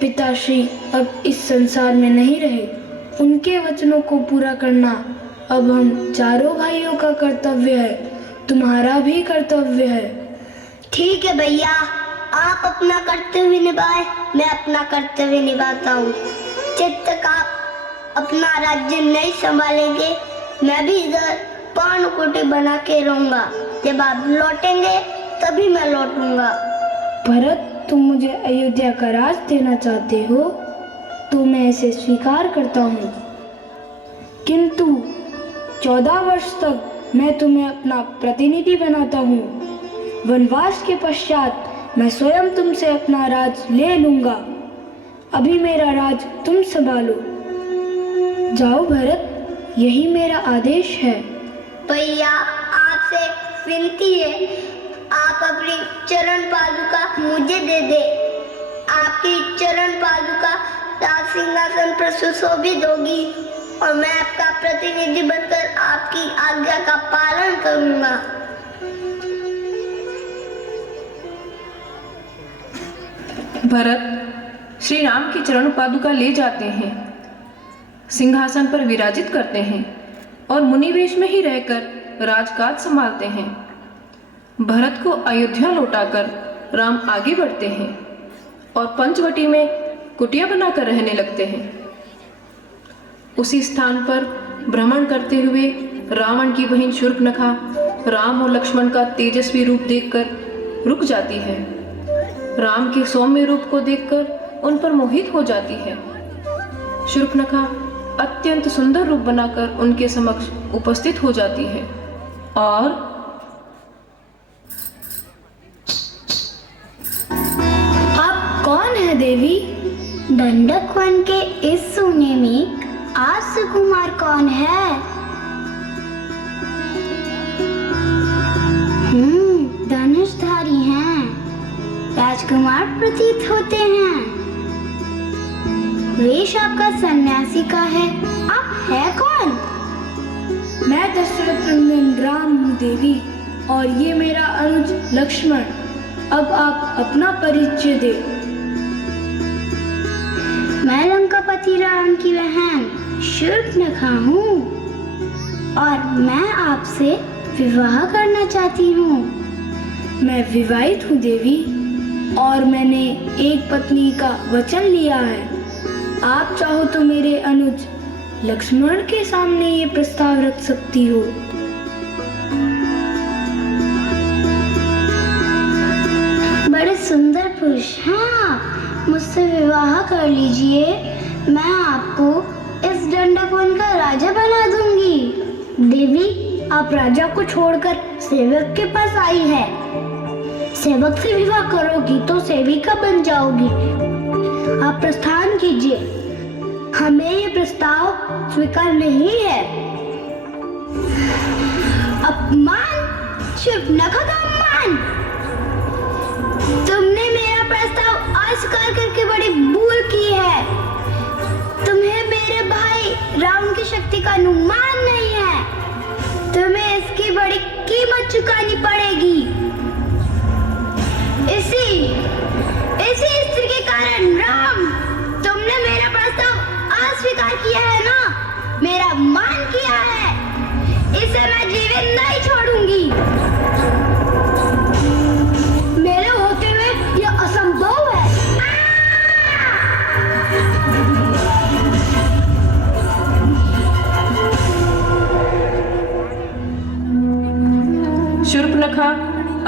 पिताश्री अब इस संसार में नहीं रहे। उनके वचनों को पूरा करना अब हम चारों भाइयों का कर्तव्य है, तुम्हारा भी कर्तव्य है। ठीक है भैया, आप अपना कर्तव्य निभाए, मैं अपना कर्तव्य निभाता हूँ। जब तक आप अपना राज्य नहीं संभालेंगे, मैं भी इधर पर्णकुटी बना के रहूंगा। जब आप लौटेंगे तभी मैं लौटूंगा। भरत, तुम मुझे अयोध्या का राज देना चाहते हो तो मैं इसे स्वीकार करता हूँ, किंतु 14 वर्ष तक मैं तुम्हें अपना प्रतिनिधि बनाता हूँ। वनवास के पश्चात मैं स्वयं तुमसे अपना राज ले लूंगा। अभी मेरा राज तुम संभालो। जाओ भरत, यही मेरा आदेश है। भैया आपसे एक विनती है, आप अपनी चरण पादुका मुझे दे दे। आपकी चरण पादुका राज सिंहासन पर सुशोभित होगी और मैं आपका प्रतिनिधि बनकर आपकी आज्ञा का पालन करूंगा। भरत श्री राम की चरण पादुका ले जाते हैं, सिंहासन पर विराजित करते हैं और मुनिवेश में ही रहकर राजकाज संभालते हैं। भरत को अयोध्या लौटाकर राम आगे बढ़ते हैं और पंचवटी में कुटिया बनाकर रहने लगते हैं। उसी स्थान पर भ्रमण करते हुए रावण की बहन शूर्पणखा राम और लक्ष्मण का तेजस्वी रूप देखकर रुक जाती है। राम के सौम्य रूप को देखकर उन पर मोहित हो जाती है। शूर्पणखा अत्यंत सुंदर रूप बनाकर उनके समक्ष उपस्थित हो जाती है और आप कौन है देवी? दंडक वन के इस सोने में आज सुकुमार कौन है? धनुषधारी हैं, राजकुमार प्रतीत होते हैं। वेश आपका सन्यासी का है, आप है कौन? मैं दशरथ नंदन राम हूँ देवी, और ये मेरा अनुज लक्ष्मण। अब आप अपना परिचय दे। मैं लंकापति रावण की बहन शूर्पणखा हूँ और मैं आपसे विवाह करना चाहती हूँ। मैं विवाहित हूँ देवी, और मैंने एक पत्नी का वचन लिया है। आप चाहो तो मेरे अनुज लक्ष्मण के सामने ये प्रस्ताव रख सकती हो। बड़े सुंदर पुरुष हैं, मुझसे विवाह कर लीजिए। मैं आपको इस दंडकवन का राजा बना दूंगी। देवी, आप राजा को छोड़कर सेवक के पास आई है। सेवक से विवाह करोगी तो सेविका बन जाओगी। आप प्रस्थान कीजिए, हमें ये प्रस्ताव स्वीकार नहीं है। अपमान, शूर्पणखा का अपमान। तुमने मेरा प्रस्ताव अस्वीकार करके बड़ी भूल की है। तुम्हें मेरे भाई रावण की शक्ति का अनुमान नहीं है। तुम्हें इसकी बड़ी कीमत चुकानी पड़ेगी। इसी स्त्री के कारण राम, तुमने मेरा प्रस्ताव अस्वीकार किया है ना, मेरा मान किया है। इसे मैं जीवित नहीं छोड़ूंगी। मेरे होते हुए यह असंभव है। शूर्पणखा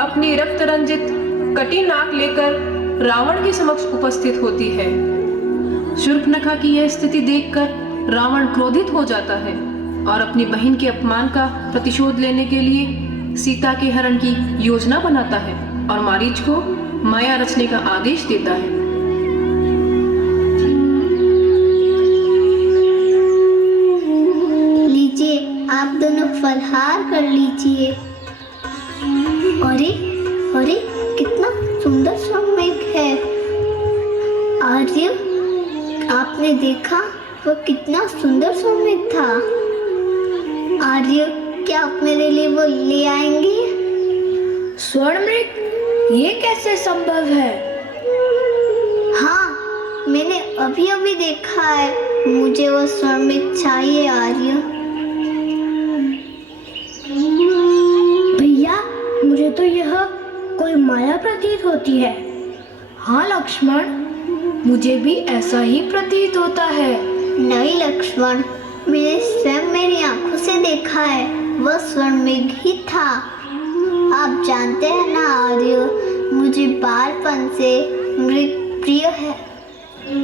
अपनी रक्त रंजित कटी नाक लेकर रावण के समक्ष उपस्थित होती है। शूर्पणखा की यह स्थिति देखकर रावण क्रोधित हो जाता है और अपनी बहन के अपमान का प्रतिशोध लेने के लिए सीता के हरण की योजना बनाता है और मारीच को माया रचने का आदेश देता है। लीजिए, आप दोनों फलहार कर लीजिए। अरे अरे, कितना सुंदर सौम्यक है। आर्य, आपने देखा वो कितना सुंदर सौम्यक था। आर्य, क्या आप मेरे लिए वो ले आएंगे? स्वर्णमृग, ये कैसे संभव है? हाँ, मैंने अभी अभी देखा है। मुझे वो स्वर्णमृग चाहिए आर्य। भैया, मुझे तो यह कोई माया प्रतीत होती है। हाँ लक्ष्मण, मुझे भी ऐसा ही प्रतीत होता है। नहीं लक्ष्मण, मैंने स्वयं मेरी आंखों से देखा है, वह स्वर्णमृग ही था। आप जानते हैं ना आर्य, मुझे बालपन से मृग प्रिय है।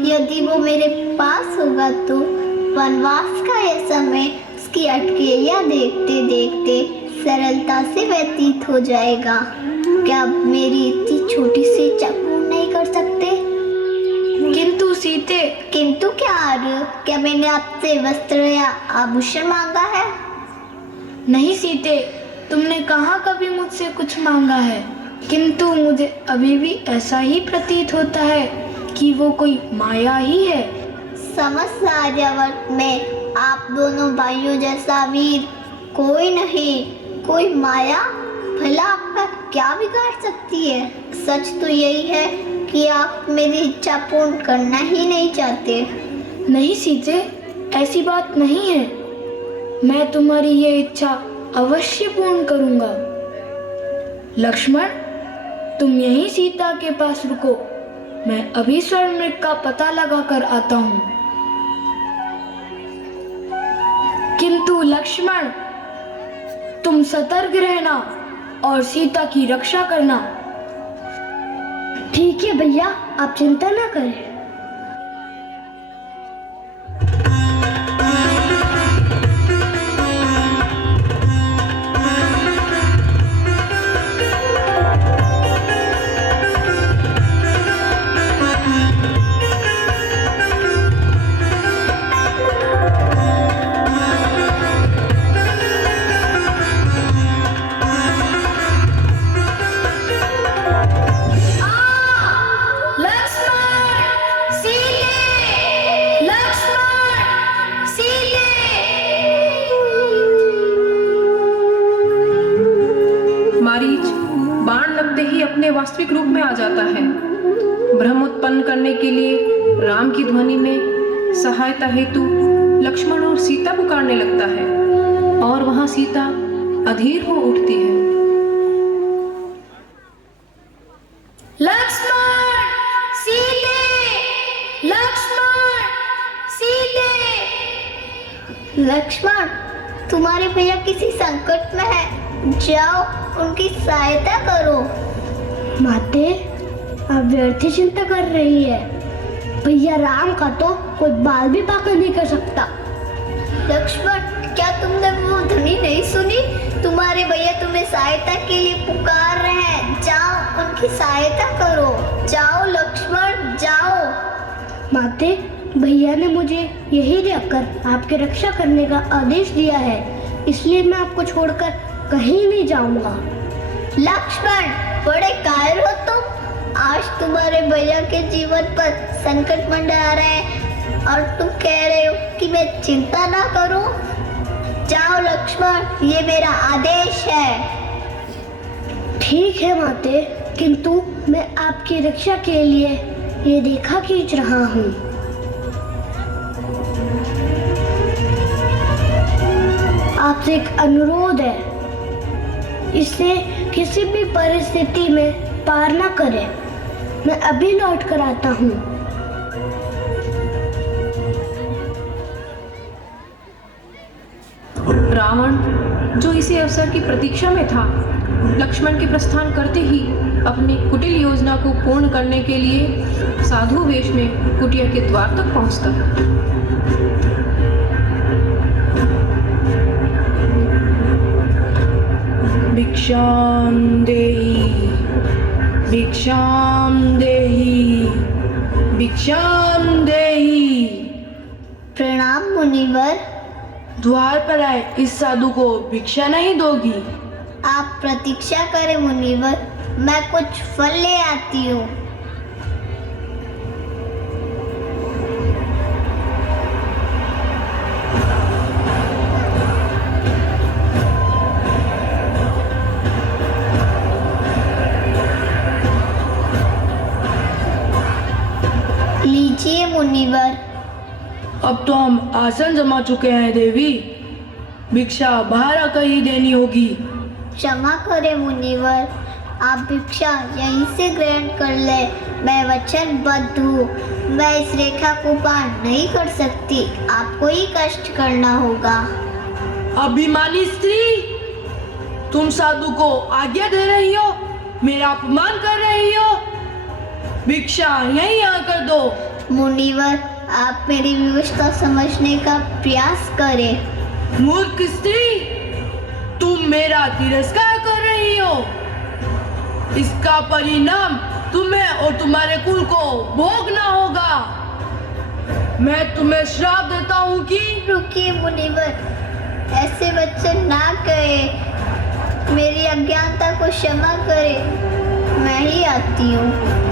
यदि वो मेरे पास होगा तो वनवास का यह समय उसकी अटकेलियां देखते देखते सरलता से व्यतीत हो जाएगा। क्या आप मेरी इतनी छोटी सी इच्छा पूर्ण नहीं कर सकते? किंतु सीते, किंतु क्या आर्य? क्या मैंने आपसे वस्त्र या आभूषण मांगा है? नहीं सीते, तुमने कहाँ कभी मुझसे कुछ मांगा है। किंतु मुझे अभी भी ऐसा ही प्रतीत होता है कि वो कोई माया ही है। समस्त आर्यावर्त में आप दोनों भाइयों जैसा वीर कोई नहीं। कोई माया भला आपका क्या बिगाड़ सकती है? सच तो यही है कि आप मेरी इच्छा पूर्ण करना ही नहीं चाहते। नहीं सीते, ऐसी बात नहीं है। मैं तुम्हारी ये इच्छा अवश्य पूर्ण करूंगा। लक्ष्मण, तुम यहीं सीता के पास रुको, मैं अभी स्वर्णमृग का पता लगा कर आता हूँ। किंतु लक्ष्मण, तुम सतर्क रहना और सीता की रक्षा करना। ठीक है भैया, आप चिंता ना करें। मारीच बाण लगते ही अपने वास्तविक रूप में आ जाता है। भ्रम उत्पन्न करने के लिए राम की ध्वनि में सहायता हेतु लक्ष्मण और सीता पुकारने लगता है और वहां सीता अधीर हो उठती है। लक्ष्मण, सीते, लक्ष्मण, सीते। लक्ष्मण, तुम्हारे भैया किसी संकट में है, जाओ उनकी सहायता करो। माते, आप व्यर्थ चिंता कर रही है। भैया राम का तो कोई बाल भी पाका नहीं कर सकता। लक्ष्मण, क्या तुमने वो ध्वनि नहीं सुनी? तुम्हारे भैया तुम्हें सहायता के लिए पुकार रहे हैं, जाओ उनकी सहायता करो। जाओ लक्ष्मण, जाओ। माते, भैया ने मुझे यही देखकर आपकी रक्षा करने का आदेश दिया है, इसलिए मैं आपको छोड़कर कहीं नहीं जाऊंगा। लक्ष्मण, बड़े कायर हो तुम। आज तुम्हारे भैया के जीवन पर संकट मंडरा रहा है और तुम कह रहे हो कि मैं चिंता ना करूं। जाओ लक्ष्मण, ये मेरा आदेश है। ठीक है माते, किंतु मैं आपकी रक्षा के लिए ये रेखा खींच रहा हूँ। आपसे एक अनुरोध है, इसे किसी भी परिस्थिति में पार ना करें। मैं अभी लौट कर आता हूँ। रावण, जो इसी अवसर की प्रतीक्षा में था, लक्ष्मण के प्रस्थान करते ही अपनी कुटिल योजना को पूर्ण करने के लिए साधु वेश में कुटिया के द्वार तक पहुंचता है। भिक्षाम देहि, भिक्षाम देहि, भिक्षाम देहि। प्रणाम मुनिवर। द्वार पर आए इस साधु को भिक्षा नहीं दोगी? आप प्रतीक्षा करें मुनिवर, मैं कुछ फल ले आती हूँ। लीजिए मुनिवर। अब तो हम आसन जमा चुके हैं देवी, भिक्षा बाहर आकर ही देनी होगी। क्षमा करें मुनिवर, आप भिक्षा यहीं से ग्रहण कर ले। मैं वचनबद्ध हूँ, मैं इस रेखा को पार नहीं कर सकती, आपको ही कष्ट करना होगा। अभिमानी स्त्री, तुम साधु को आज्ञा दे रही हो, मेरा अपमान कर रही हो। भिक्षा यहीं आकर दो। मुनिवर, आप मेरी विवशता समझने का प्रयास करें। मूर्ख स्त्री, तुम मेरा तिरस्कार कर रही हो। इसका परिणाम तुम्हें और तुम्हारे कुल को भोगना होगा। मैं तुम्हें श्राप देता हूँ कि रुकिए मुनिवर, ऐसे वचन ना कहे। मेरी अज्ञानता को क्षमा करें, मैं ही आती हूँ।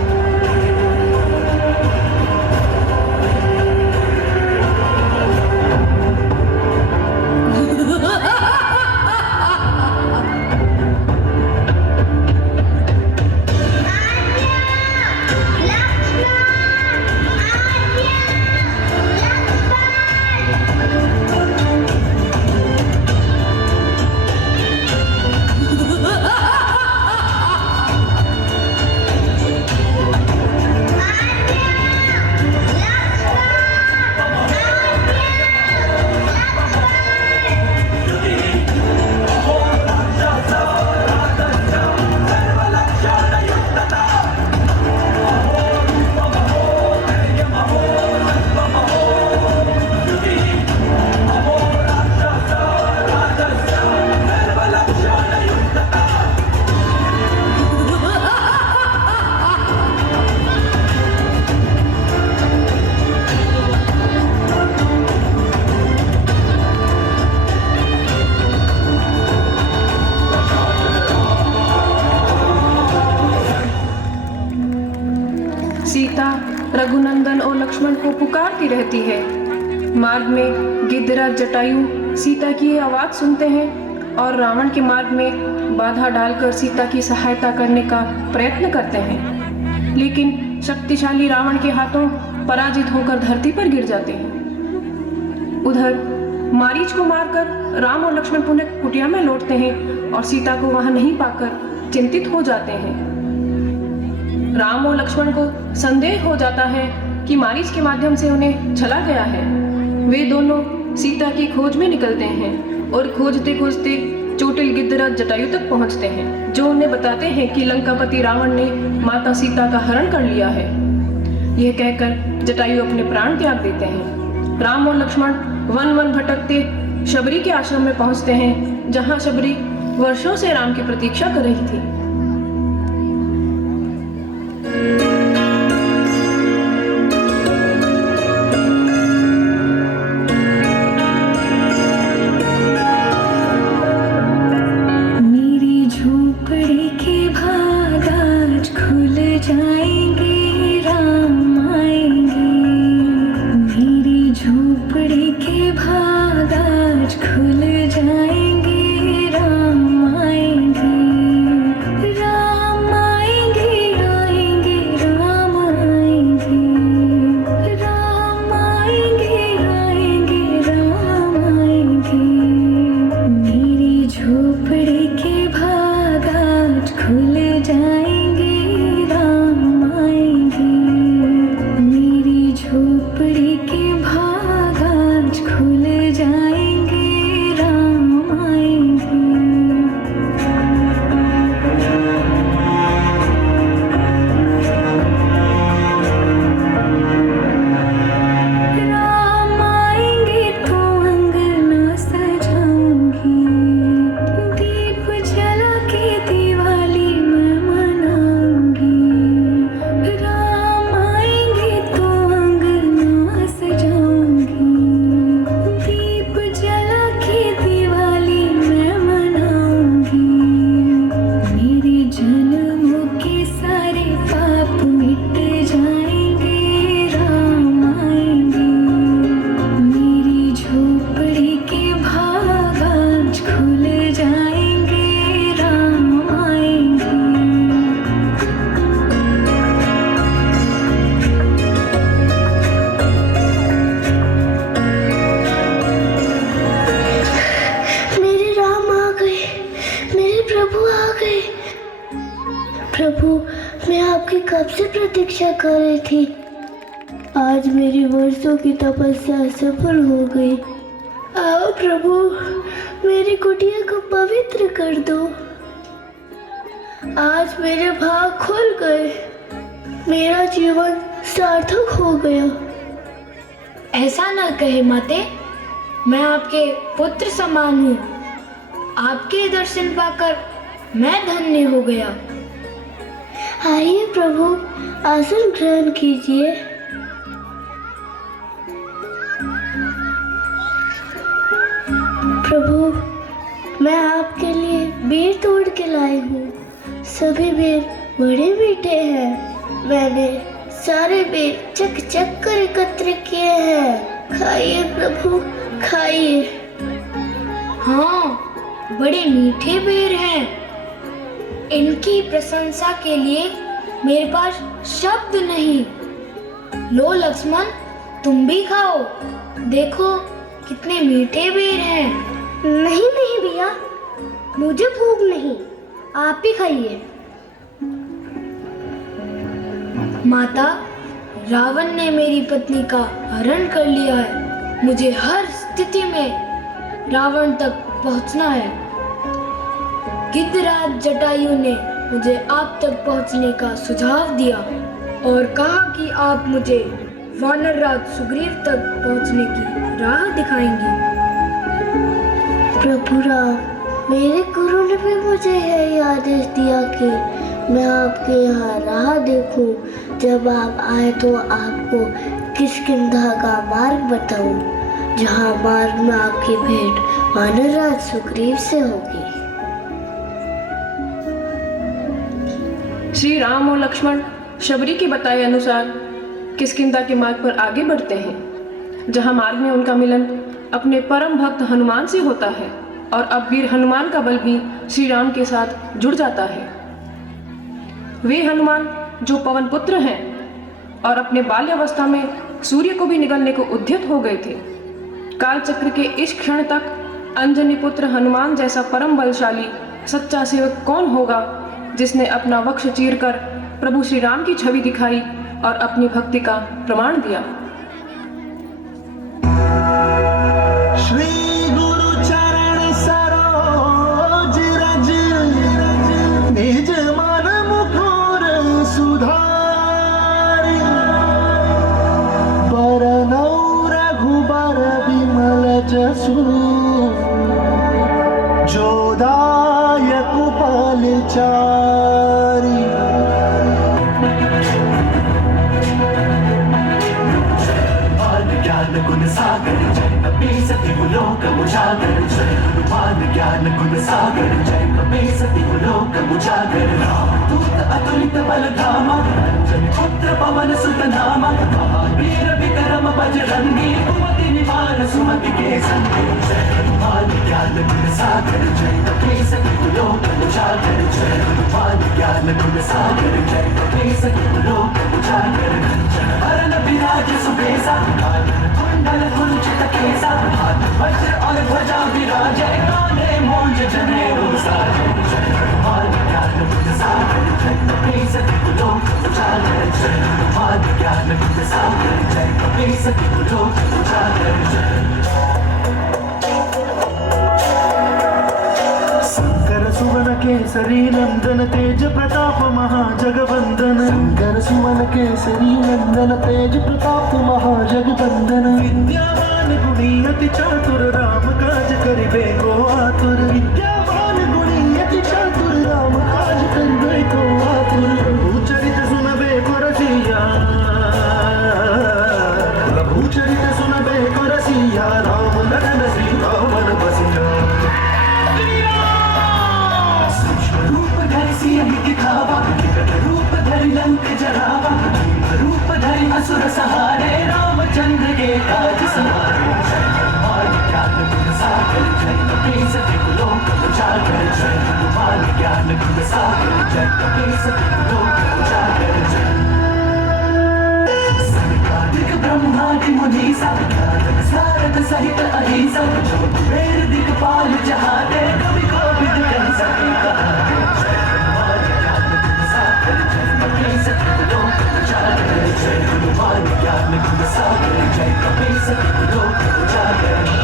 सीता रघुनंदन और लक्ष्मण को पुकारती रहती है। मार्ग में गिद्धराज जटायु सीता की ये आवाज सुनते हैं और रावण के मार्ग में बाधा डालकर सीता की सहायता करने का प्रयत्न करते हैं, लेकिन शक्तिशाली रावण के हाथों पराजित होकर धरती पर गिर जाते हैं। उधर मारीच को मारकर राम और लक्ष्मण पुनः कुटिया में लौटते हैं और सीता को वहां नहीं पाकर चिंतित हो जाते हैं। राम और लक्ष्मण को संदेह हो जाता है कि मारीच के माध्यम से उन्हें चला गया है। वे दोनों सीता की खोज में निकलते हैं और खोजते खोजते चोटिल गिद्धराज जटायु तक पहुंचते हैं, जो उन्हें बताते हैं कि लंकापति रावण ने माता सीता का हरण कर लिया है। यह कहकर जटायु अपने प्राण त्याग देते हैं। राम और लक्ष्मण वन वन भटकते शबरी के आश्रम में पहुंचते हैं, जहां शबरी वर्षों से राम की प्रतीक्षा कर रही थी। मेरी झोपड़ी के भाग आज खुल जाएंगे, राम आएंगे। मेरी झोपड़ी के भाग आज खुल जाएंगे, राम आएंगे। राम आएंगे, आएंगे, राम आएंगे। राम आएंगे, आएंगे, राम आएंगे। मेरी झोपड़ी के भाग आज खुल जाएंगे, राम आएंगे। मेरी झोपड़ी के भाग आज खुल जाएंगे, राम आएंगे। राम आएंगे तो अंगना सजाऊंगी, दीप जला के दिवाली मैं मनाऊंगी। राम आएंगे तो अंगना सजाऊंगी, दीप जला के दिवाली मैं मनाऊंगी। मेरे जन्मों के सारे पाप मिट जाएंगे, राम आएंगे। मेरी झोपड़ी के भाग आज खुल जाएंगे, राम आएंगे। मेरे राम आ गए, मेरे प्रभु आ गए। प्रभु, मैं आपकी कब से प्रतीक्षा कर रही थी। आज मेरी वर्षों की तपस्या सफल हो गई। आओ प्रभु, मेरी कुटिया को पवित्र कर दो। आज मेरे भाग खुल गए, मेरा जीवन सार्थक हो गया। ऐसा न कहे माते, मैं आपके पुत्र समान हूँ। आपके दर्शन पाकर मैं धन्य हो गया। आइए प्रभु, आसन ग्रहण कीजिए। प्रभु, मैं आपके लिए बेर तोड़ के लाई हूँ। सभी बेर बड़े मीठे हैं। मैंने सारे बेर चक चक कर एकत्र किए हैं। खाइए प्रभु, खाइए। हाँ, बड़े मीठे बेर हैं। इनकी प्रशंसा के लिए मेरे पास शब्द नहीं। लो लक्ष्मण, तुम भी खाओ। देखो कितने मीठे बेर हैं। नहीं नहीं भैया, मुझे भूख नहीं, आप ही खाइए। माता, रावण ने मेरी पत्नी का हरण कर लिया है। मुझे हर स्थिति में रावण तक पहुंचना है। गिद्धराज जटायु ने मुझे आप तक पहुंचने का सुझाव दिया और कहा कि आप मुझे वानर राज सुग्रीव तक पहुंचने की राह दिखाएंगे। प्रभु राम, मेरे गुरु ने भी मुझे यही आदेश दिया कि मैं आपके यहाँ राह देखूं। जब आप आए तो आपको किष्किंधा का मार्ग बताऊं, जहाँ मार्ग में आपकी भेंट वानरराज सुग्रीव से होगी। श्री राम और लक्ष्मण शबरी के बताए अनुसार किष्किंधा के मार्ग पर आगे बढ़ते हैं, जहां मार्ग में उनका मिलन अपने परम भक्त हनुमान से होता है और अब वीर हनुमान का बल भी श्री राम के साथ जुड़ जाता है। वे हनुमान जो पवन पुत्र हैं और अपने बाल्यावस्था में सूर्य को भी निगलने को उद्यत हो गए थे। काल चक्र के इस क्षण तक अंजनी पुत्र हनुमान जैसा परम बलशाली सच्चा सेवक कौन होगा जिसने अपना वक्ष चीरकर प्रभु श्री राम की छवि दिखाई और अपनी भक्ति का प्रमाण दिया। श्री गुरु चरण सरोज रज निज मन मुकुर सुधारि बरनौ रघुबर विमल जसु जो दायक फलचारि। ज्ञान गुण सागर जय कपीसति लोक उजागर जय हनुमान ज्ञान गुण सागर जय कपीसति लोक उजागर। रामदूत अतुलित बल धामा अंजनी पुत्र पवन सुत नामा महावीर विक्रम बजरंगी कुमति निवार सुमति के संगी। जय हनुमान ज्ञान गुण सागर जय कपीसति लोक उजागर जय हनुमान ज्ञान गुण सागर जय कपीसति लोक उजागर। हरण विराज सुबेसा कुंडल कुंचित केसा हाथ वज्र और ध्वजा विराजै कांधे मूंज जनेऊ साजै। जय हनुमान ज्ञान गुण सागर जय कपीसति लोक उजागर जय हनुमान ज्ञान गुण सागर जय कपीसति लोक उजागर। शंकर सुवन केसरी नंदन तेज प्रताप महाजगवंदन शंकर सुवन केसरी नंदन तेज प्रताप महाजगवंदन। विद्यावान गुणी अति चातुर राम काज करिबे को आतुर विद्यावान गुणी अति चातुर राम काज करिबे को आतुर। प्रभु चरित सुनबे को रसिया प्रभु चरित सुनबे को रसिया राम लखन सीता मन बसिया। रूप धरि सियहि दिखावा विकट रूप धरि लंक जरावा रूप धरि असुर सहारे रामचंद्र के काज सवारे। जय हनुमान ज्ञान गुण सागर जय कपीसति लोक उजागर जय हनुमान ज्ञान गुण सागर जय कपीसति लोक उजागर। सनकादिक ब्रह्मादि मुनीसा सारद सहित अहिसा जो वेद दिक्पाल जहाते कवि कोविद कहि सके कहाते। जय हनुमान ज्ञान गुण सागर जय कपीसति लोक उजागर जय हनुमान ज्ञान गुण सागर जय कपीसति लोक उजागर।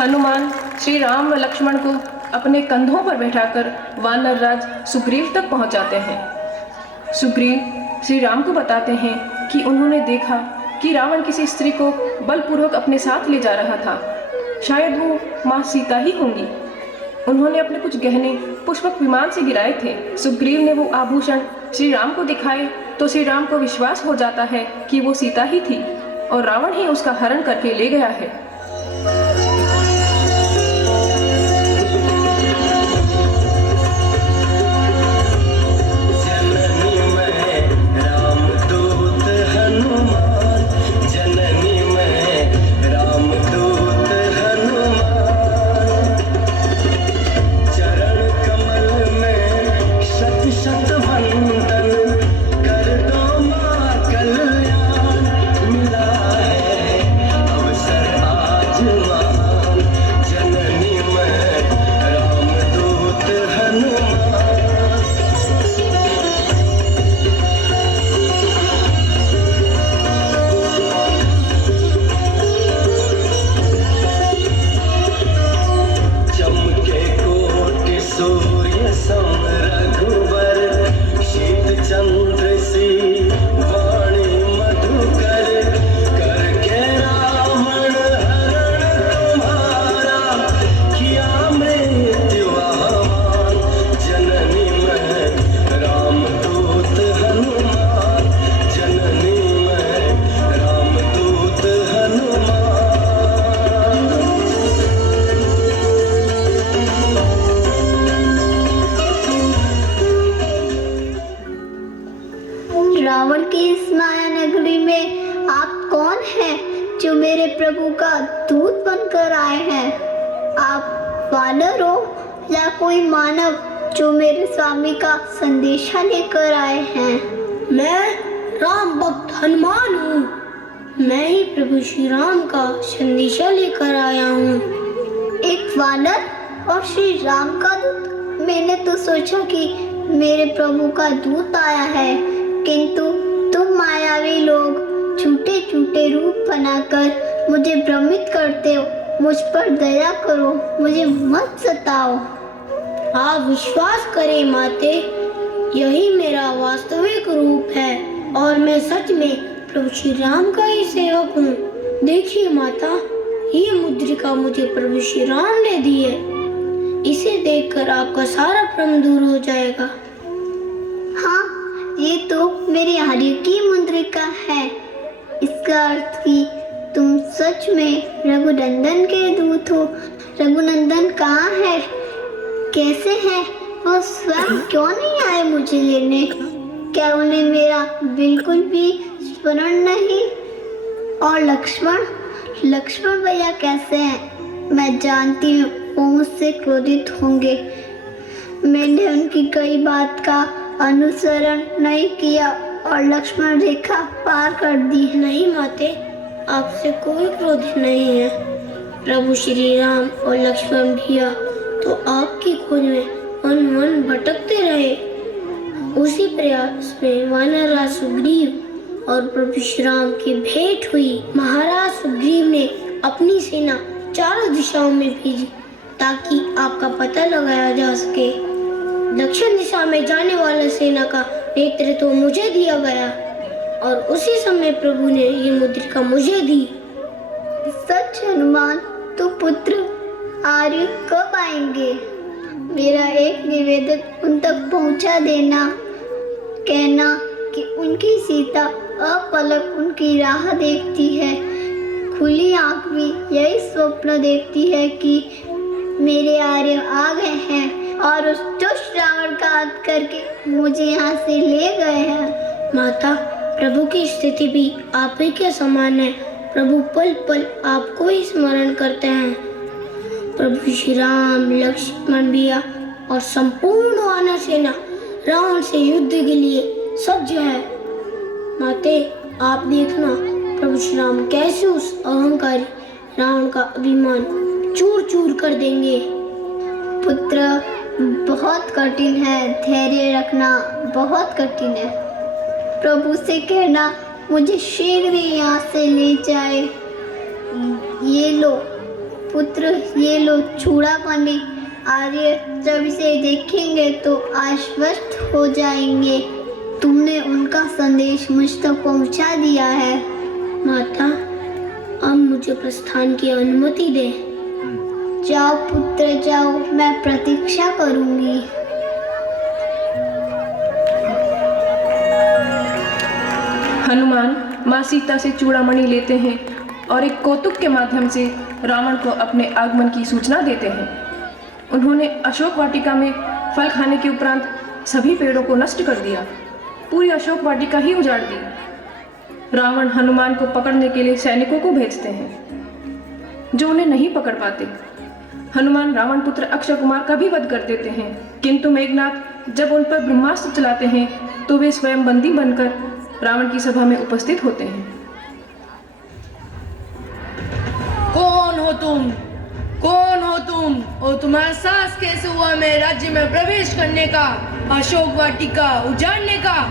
हनुमान श्री राम व लक्ष्मण को अपने कंधों पर बैठाकर वानर राज सुग्रीव तक पहुंच जाते हैं। सुग्रीव श्री राम को बताते हैं कि उन्होंने देखा कि रावण किसी स्त्री को बलपूर्वक अपने साथ ले जा रहा था। शायद वो माँ सीता ही होंगी। उन्होंने अपने कुछ गहने पुष्पक विमान से गिराए थे। सुग्रीव ने वो आभूषण श्री राम को दिखाए तो श्री राम को विश्वास हो जाता है कि वो सीता ही थी और रावण ही उसका हरण करके ले गया है। कर दो मां कल्याण मिला है अवसर प्रभु का दूत बनकर आए हैं। आप वानर हो या कोई मानव जो मेरे स्वामी का संदेशा लेकर आए हैं? मैं राम भक्त हनुमान हूँ। मैं ही प्रभु श्री राम का संदेशा लेकर आया हूँ। एक वानर और श्री राम का दूत? मैंने तो सोचा कि मेरे प्रभु का दूत आया है, किंतु तुम मायावी लोग झूठे झूठे रूप बनाकर मुझे भ्रमित करते हो। मुझ पर दया करो, मुझे मत सताओ। आप विश्वास करें माते, यही मेरा वास्तविक रूप है और मैं सच में प्रभु श्री राम का ही सेवक हूँ। देखिए माता, ये मुद्रिका मुझे प्रभु श्री राम ने दी है। इसे देखकर आपका सारा भ्रम दूर हो जाएगा। हाँ, ये तो मेरी आर्य की मुद्रिका है। इसका अर्थ कि तुम सच में रघुनंदन के दूत हो। रघुनंदन कहाँ है, कैसे है? वो स्वयं क्यों नहीं आए मुझे लेने? क्या उन्हें मेरा बिल्कुल भी स्मरण नहीं? और लक्ष्मण भैया कैसे हैं? मैं जानती हूँ वो मुझसे क्रोधित होंगे। मैंने उनकी कई बात का अनुसरण नहीं किया और लक्ष्मण रेखा पार कर दी। नहीं माते, आपसे कोई क्रोध नहीं है। प्रभु श्री राम और लक्ष्मण भैया तो आपकी खोज में वन भटकते रहे। उसी प्रयास में वानरराज सुग्रीव और प्रभु श्री राम की भेंट हुई। महाराज सुग्रीव ने अपनी सेना चारों दिशाओं में भेजी ताकि आपका पता लगाया जा सके। दक्षिण दिशा में जाने वाला सेना का नेतृत्व मुझे दिया गया और उसी समय प्रभु ने ये मुद्रिका मुझे दी। सच हनुमान, तो पुत्र आर्य कब आएंगे? मेरा एक निवेदन उन तक पहुंचा देना। कहना कि उनकी सीता अपलक उनकी राह देखती है, खुली आंख भी यही स्वप्न देखती है कि मेरे आर्य आ गए हैं और उस दुष्ट रावण का अंत करके मुझे यहाँ से ले गए हैं। माता, प्रभु की स्थिति भी आप ही के समान है। प्रभु पल पल आपको ही स्मरण करते हैं। प्रभु श्री राम, लक्ष्मण भैया और संपूर्ण वानर सेना रावण से युद्ध के लिए सज्ज है। माते, आप देखना प्रभु श्री राम कैसे उस अहंकारी रावण का अभिमान चूर चूर कर देंगे। पुत्र, बहुत कठिन है, धैर्य रखना बहुत कठिन है। प्रभु से कहना मुझे शीघ्र ही यहाँ से ले जाए। ये लो पुत्र, ये लो चूड़ामणि। आर्य जब इसे देखेंगे तो आश्वस्त हो जाएंगे। तुमने उनका संदेश मुझ तक पहुँचा दिया है। माता, अब मुझे प्रस्थान की अनुमति दे। जाओ पुत्र जाओ, मैं प्रतीक्षा करूंगी। हनुमान माँ सीता से चूड़ामणि लेते हैं और एक कौतुक के माध्यम से रावण को अपने आगमन की सूचना देते हैं। उन्होंने अशोक वाटिका में फल खाने के उपरांत सभी पेड़ों को नष्ट कर दिया, पूरी अशोक वाटिका ही उजाड़ दी। रावण हनुमान को पकड़ने के लिए सैनिकों को भेजते हैं जो उन्हें नहीं पकड़ पाते। हनुमान रावण पुत्र अक्षय कुमार का भी वध कर देते हैं, किंतु मेघनाथ जब उन पर ब्रह्मास्त्र चलाते हैं तो वे स्वयं बंदी बनकर रावण की सभा में उपस्थित होते हैं। कौन हो तुम? कौन हो तुम? और तुम्हारा साहस कैसे हुआ मेरे राज्य में प्रवेश करने का, अशोक वाटिका उजाड़ने का?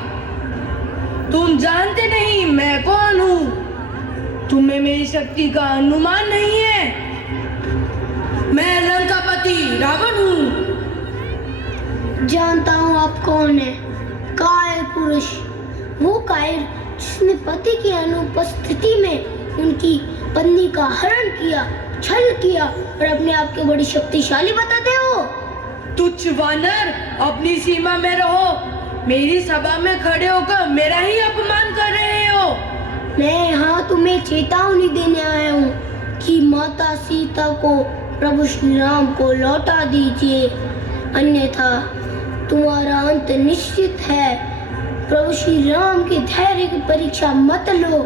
तुम जानते नहीं मैं कौन हूँ। तुम्हें मेरी शक्ति का अनुमान नहीं है। मैं लंकापति रावण हूँ। जानता हूँ आप कौन है। कायर पुरुष, वो कायर जिसने पति की अनुपस्थिति में उनकी पत्नी का हरण किया, छल किया और अपने आप के बड़ी शक्तिशाली बताते हो। तुच्छ वानर, अपनी सीमा में रहो। मेरी सभा में खड़े होकर मेरा ही अपमान कर रहे हो। मैं यहाँ तुम्हें चेतावनी देने आया हूँ कि माता सीता को प्रभु श्री राम को लौटा दीजिए, अन्यथा तुम्हारा अंत निश्चित है। प्रभु श्री राम के धैर्य की परीक्षा मत लो।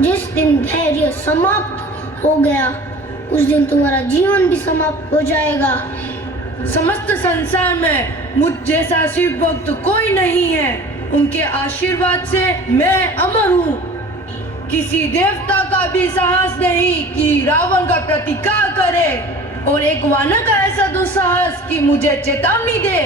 जिस दिन धैर्य समाप्त हो गया उस दिन तुम्हारा जीवन भी समाप्त हो जाएगा। समस्त संसार में मुझ जैसा शिव भक्त कोई नहीं है। उनके आशीर्वाद से मैं अमर हूँ। किसी देवता का भी साहस नहीं कि रावण का प्रतिकार करे, और एक वानर का ऐसा दुस्साहस कि मुझे चेतावनी दे।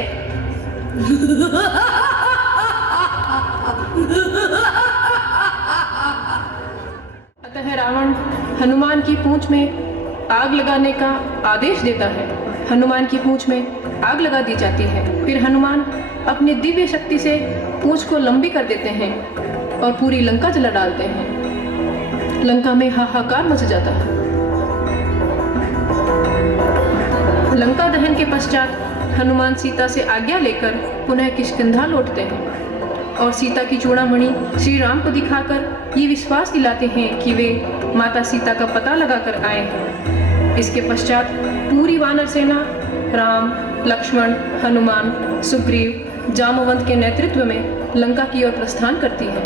अतः रावण हनुमान की पूंछ में आग लगाने का आदेश देता है। हनुमान की पूंछ में आग लगा दी जाती है। फिर हनुमान अपनी दिव्य शक्ति से पूंछ को लंबी कर देते हैं और पूरी लंका जला डालते हैं। लंका में हाहाकार मच जाता है। लंका दहन के पश्चात हनुमान सीता से आज्ञा लेकर पुनः किष्किंधा लौटते हैं और सीता की चूड़ामणि श्री राम को दिखाकर ये विश्वास दिलाते हैं कि वे माता सीता का पता लगाकर आए हैं। इसके पश्चात पूरी वानर सेना राम, लक्ष्मण, हनुमान, सुग्रीव, जामवंत के नेतृत्व में लंका की ओर प्रस्थान करती है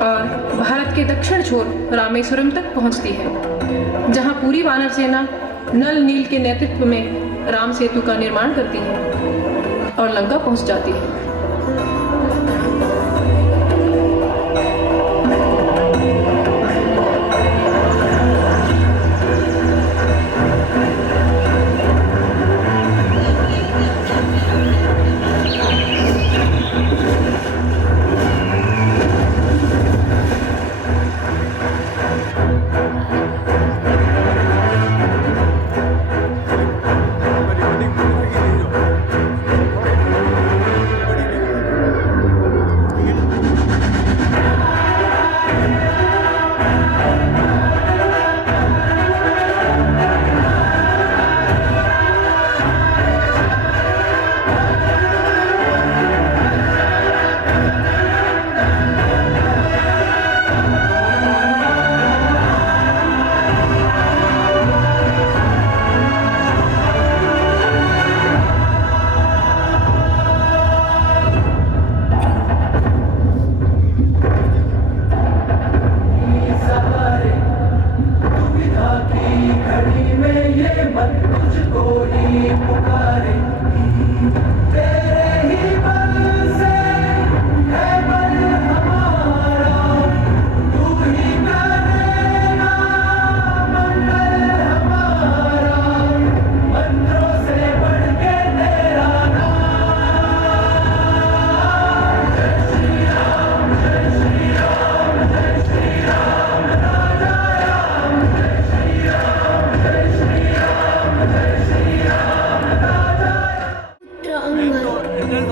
और भारत के दक्षिण छोर रामेश्वरम तक पहुंचती है, जहां पूरी वानर सेना नल नील के नेतृत्व में राम सेतु का निर्माण करती है और लंका पहुंच जाती है।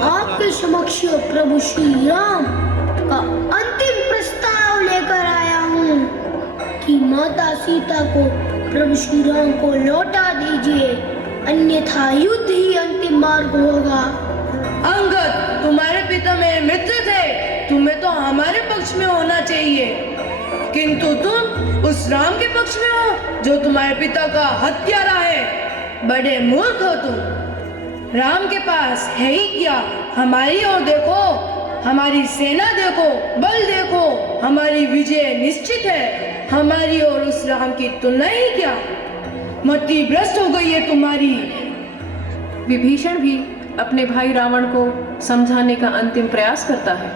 आपके समक्ष प्रभु श्री राम का अंतिम प्रस्ताव लेकर आया हूँ कि माता सीता को प्रभु श्री राम को लौटा दीजिए, अन्यथा युद्ध ही अंतिम मार्ग होगा। अंगद, तुम्हारे पिता मेरे मित्र थे, तुम्हें तो हमारे पक्ष में होना चाहिए, किंतु तुम उस राम के पक्ष में हो जो तुम्हारे पिता का हत्यारा है। बड़े मूर्ख हो तुम। राम के पास है ही क्या? हमारी ओर देखो, हमारी सेना देखो, बल देखो, हमारी विजय निश्चित है। हमारी और उस राम की तुलना ही क्या? मति भ्रष्ट हो गई है तुम्हारी। विभीषण भी अपने भाई रावण को समझाने का अंतिम प्रयास करता है।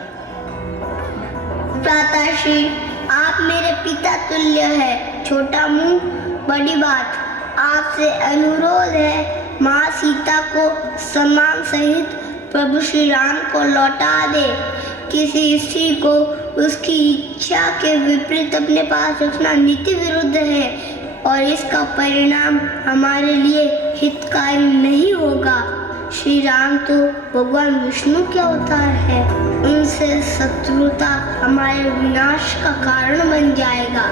भ्राताश्री, आप मेरे पिता तुल्य है। छोटा मुंह बड़ी बात। आपसे अनुरोध है, माँ सीता को सम्मान सहित प्रभु श्री राम को लौटा दे। किसी स्त्री को उसकी इच्छा के विपरीत अपने पास रखना नीति विरुद्ध है और इसका परिणाम हमारे लिए हितकारी नहीं होगा। श्री राम तो भगवान विष्णु के अवतार है, उनसे शत्रुता हमारे विनाश का कारण बन जाएगा।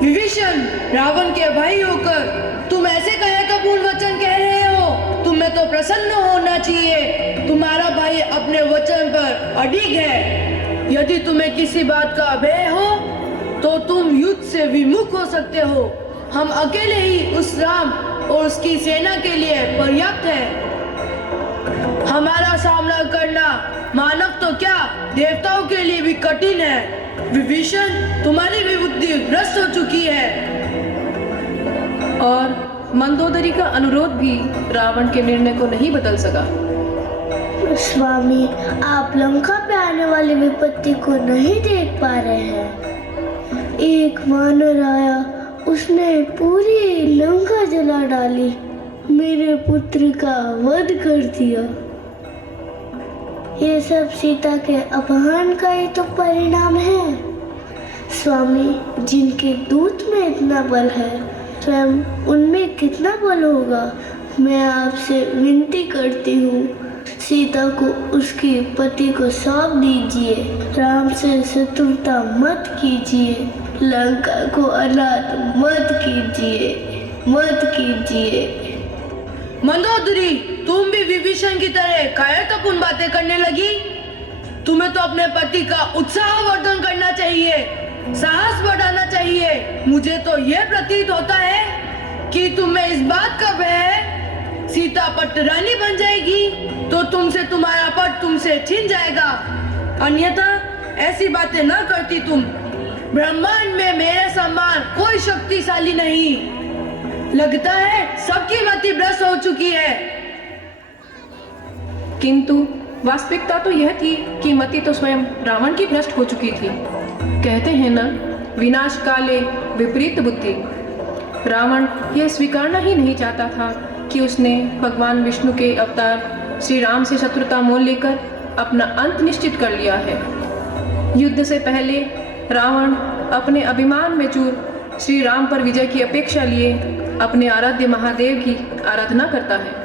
विभीषण, रावण के भाई होकर तुम ऐसे कहे तो पूर्ण वचन कह रहे हो। तुम्हें तो प्रसन्न होना चाहिए, तुम्हारा भाई अपने वचन पर अडिग है। यदि तुम्हें किसी बात का भय हो तो तुम युद्ध से विमुख हो सकते हो। हम अकेले ही उस राम और उसकी सेना के लिए पर्याप्त है। हम हमारा सामना करना मानव तो क्या देवताओं के लिए भी कठिन है। विभीषण, तुम्हारी भी बुद्धि भ्रष्ट हो चुकी है। और मंदोदरी का अनुरोध भी रावण के निर्णय को नहीं बदल सका। स्वामी, आप लंका पे आने वाली विपत्ति को नहीं देख पा रहे हैं। एक वानर आया, उसने पूरी लंका जला डाली, मेरे पुत्र का वध कर दिया। ये सब सीता के अपहरण का ही तो परिणाम है। स्वामी, जिनके दूत में इतना बल है, स्वयं उनमें कितना बल होगा। मैं आपसे विनती करती हूँ, सीता को उसके पति को सौंप दीजिए। राम से शत्रुता मत कीजिए, लंका को अनाथ मत कीजिए, मत कीजिए। मंदोदरी, तुम भी विभीषण की तरह कायरतापूर्ण बातें करने लगी। तुम्हें तो अपने पति का उत्साहवर्धन करना चाहिए, साहस बढ़ाना चाहिए। मुझे तो यह प्रतीत होता है कि तुम्हें इस बात का भय है सीता पट रानी बन जाएगी तो तुमसे तुम्हारा पट तुमसे छीन जाएगा। अन्यथा ऐसी बातें न करती तुम। ब्रह्मांड में मेरे समान कोई शक्तिशाली नहीं। लगता है सबकी मति भ्रष्ट हो चुकी है। किंतु वास्तविकता तो यह थी कि मति तो स्वयं रावण की भ्रष्ट हो चुकी थी। कहते हैं ना, विनाश काले विपरीत बुद्धि। रावण यह स्वीकारना ही नहीं चाहता था कि उसने भगवान विष्णु के अवतार श्री राम से शत्रुता मोल लेकर अपना अंत निश्चित कर लिया है। युद्ध से पहले रावण अपने अभिमान में चूर श्री राम पर विजय की अपेक्षा लिए अपने आराध्य महादेव की आराधना करता है।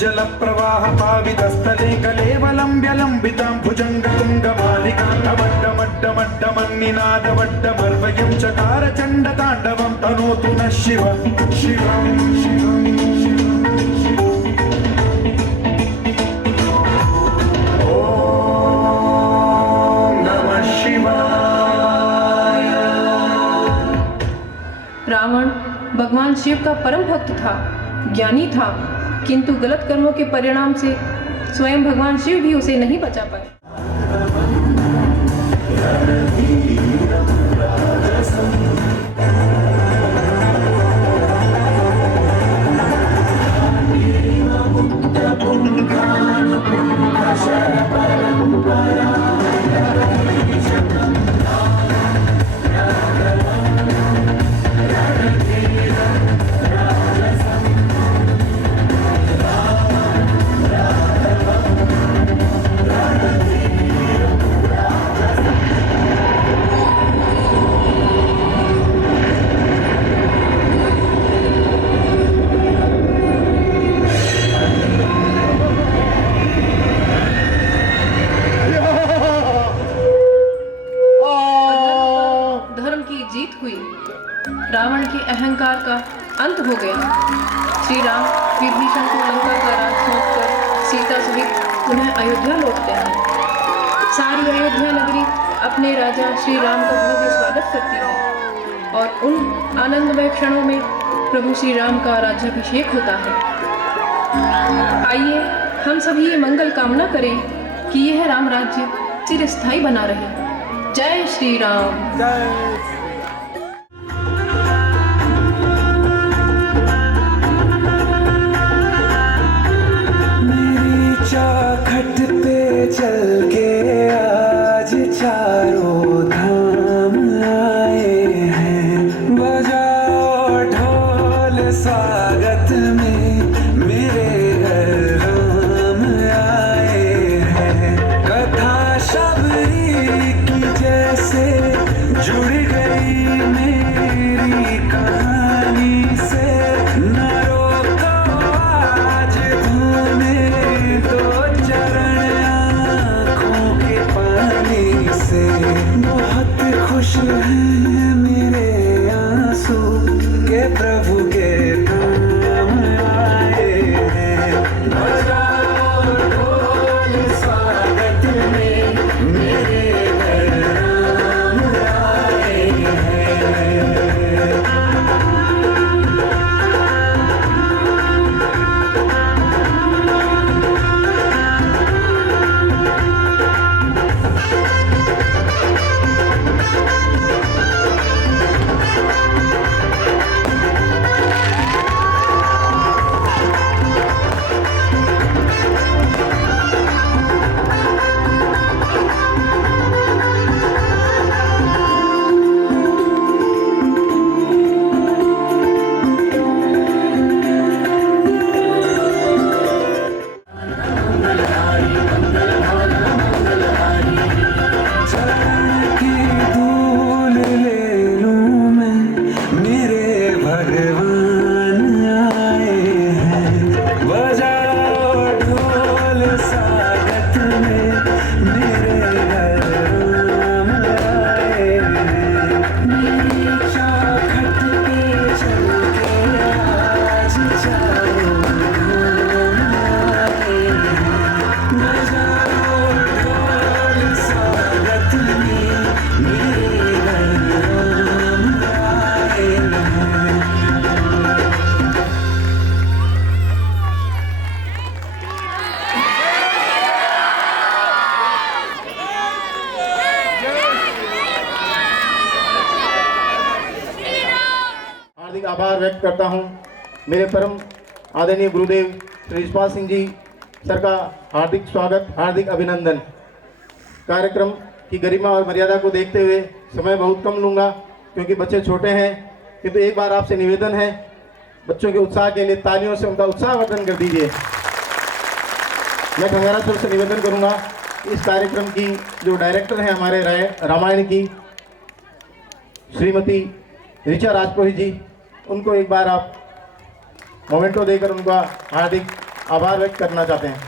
जल प्रवाह पावितस्थले कलेवलम्ब्य लम्बितां भुजङ्गतुङ्गमालिकान्तमड्डमड्डमन्निनादवड्डमर्वयं चकार चण्डताण्डवं तनोतु नः शिव शिवं शिवं रावण भगवान शिव का परम भक्त था, ज्ञानी था, किंतु गलत कर्मों के परिणाम से स्वयं भगवान शिव भी उसे नहीं बचा पाए। रावण के अहंकार का अंत हो गया। श्री राम विभीषण को लंका का राज सौंपकर सीता सहित पुनः अयोध्या लौटते हैं। सारी अयोध्या नगरी अपने राजा श्री राम का भव्य स्वागत करती है और उन आनंदमय क्षणों में प्रभु श्री राम का राज्याभिषेक होता है। आइए हम सभी ये मंगल कामना करें कि यह राम राज्य चिरस्थायी बना रहे। जय श्री राम। खट पे चल के आज चारों धाम आए हैं। बजाओ ढोल स्वागत में मेरे घर राम आए हैं। कथा शबरी की जैसे जुड़ गई मेरी कहानी से, न रोको आज धोने दो चरण आँखों के पानी से। बहुत खुश हैं मेरे आंसू के प्रभु के काम आए हैं। बजाओ ढोल स्वागत में मेरे घर राम आए हैं। हार्दिक आभार व्यक्त करता हूं मेरे परम आदरणीय गुरुदेव श्री यशपाल सिंह जी सर का हार्दिक स्वागत, हार्दिक अभिनंदन। कार्यक्रम की गरिमा और मर्यादा को देखते हुए समय बहुत कम लूँगा क्योंकि बच्चे छोटे हैं, किंतु एक बार आपसे निवेदन है, बच्चों के उत्साह के लिए तालियों से उनका उत्साहवर्धन कर दीजिए। मैं गंगाराम से निवेदन करूँगा इस कार्यक्रम की जो डायरेक्टर हैं हमारे रामायण की श्रीमती ऋचा राजपुरोहित जी, उनको एक बार आप मोमेंटो देकर उनका हार्दिक आभार व्यक्त करना चाहते हैं।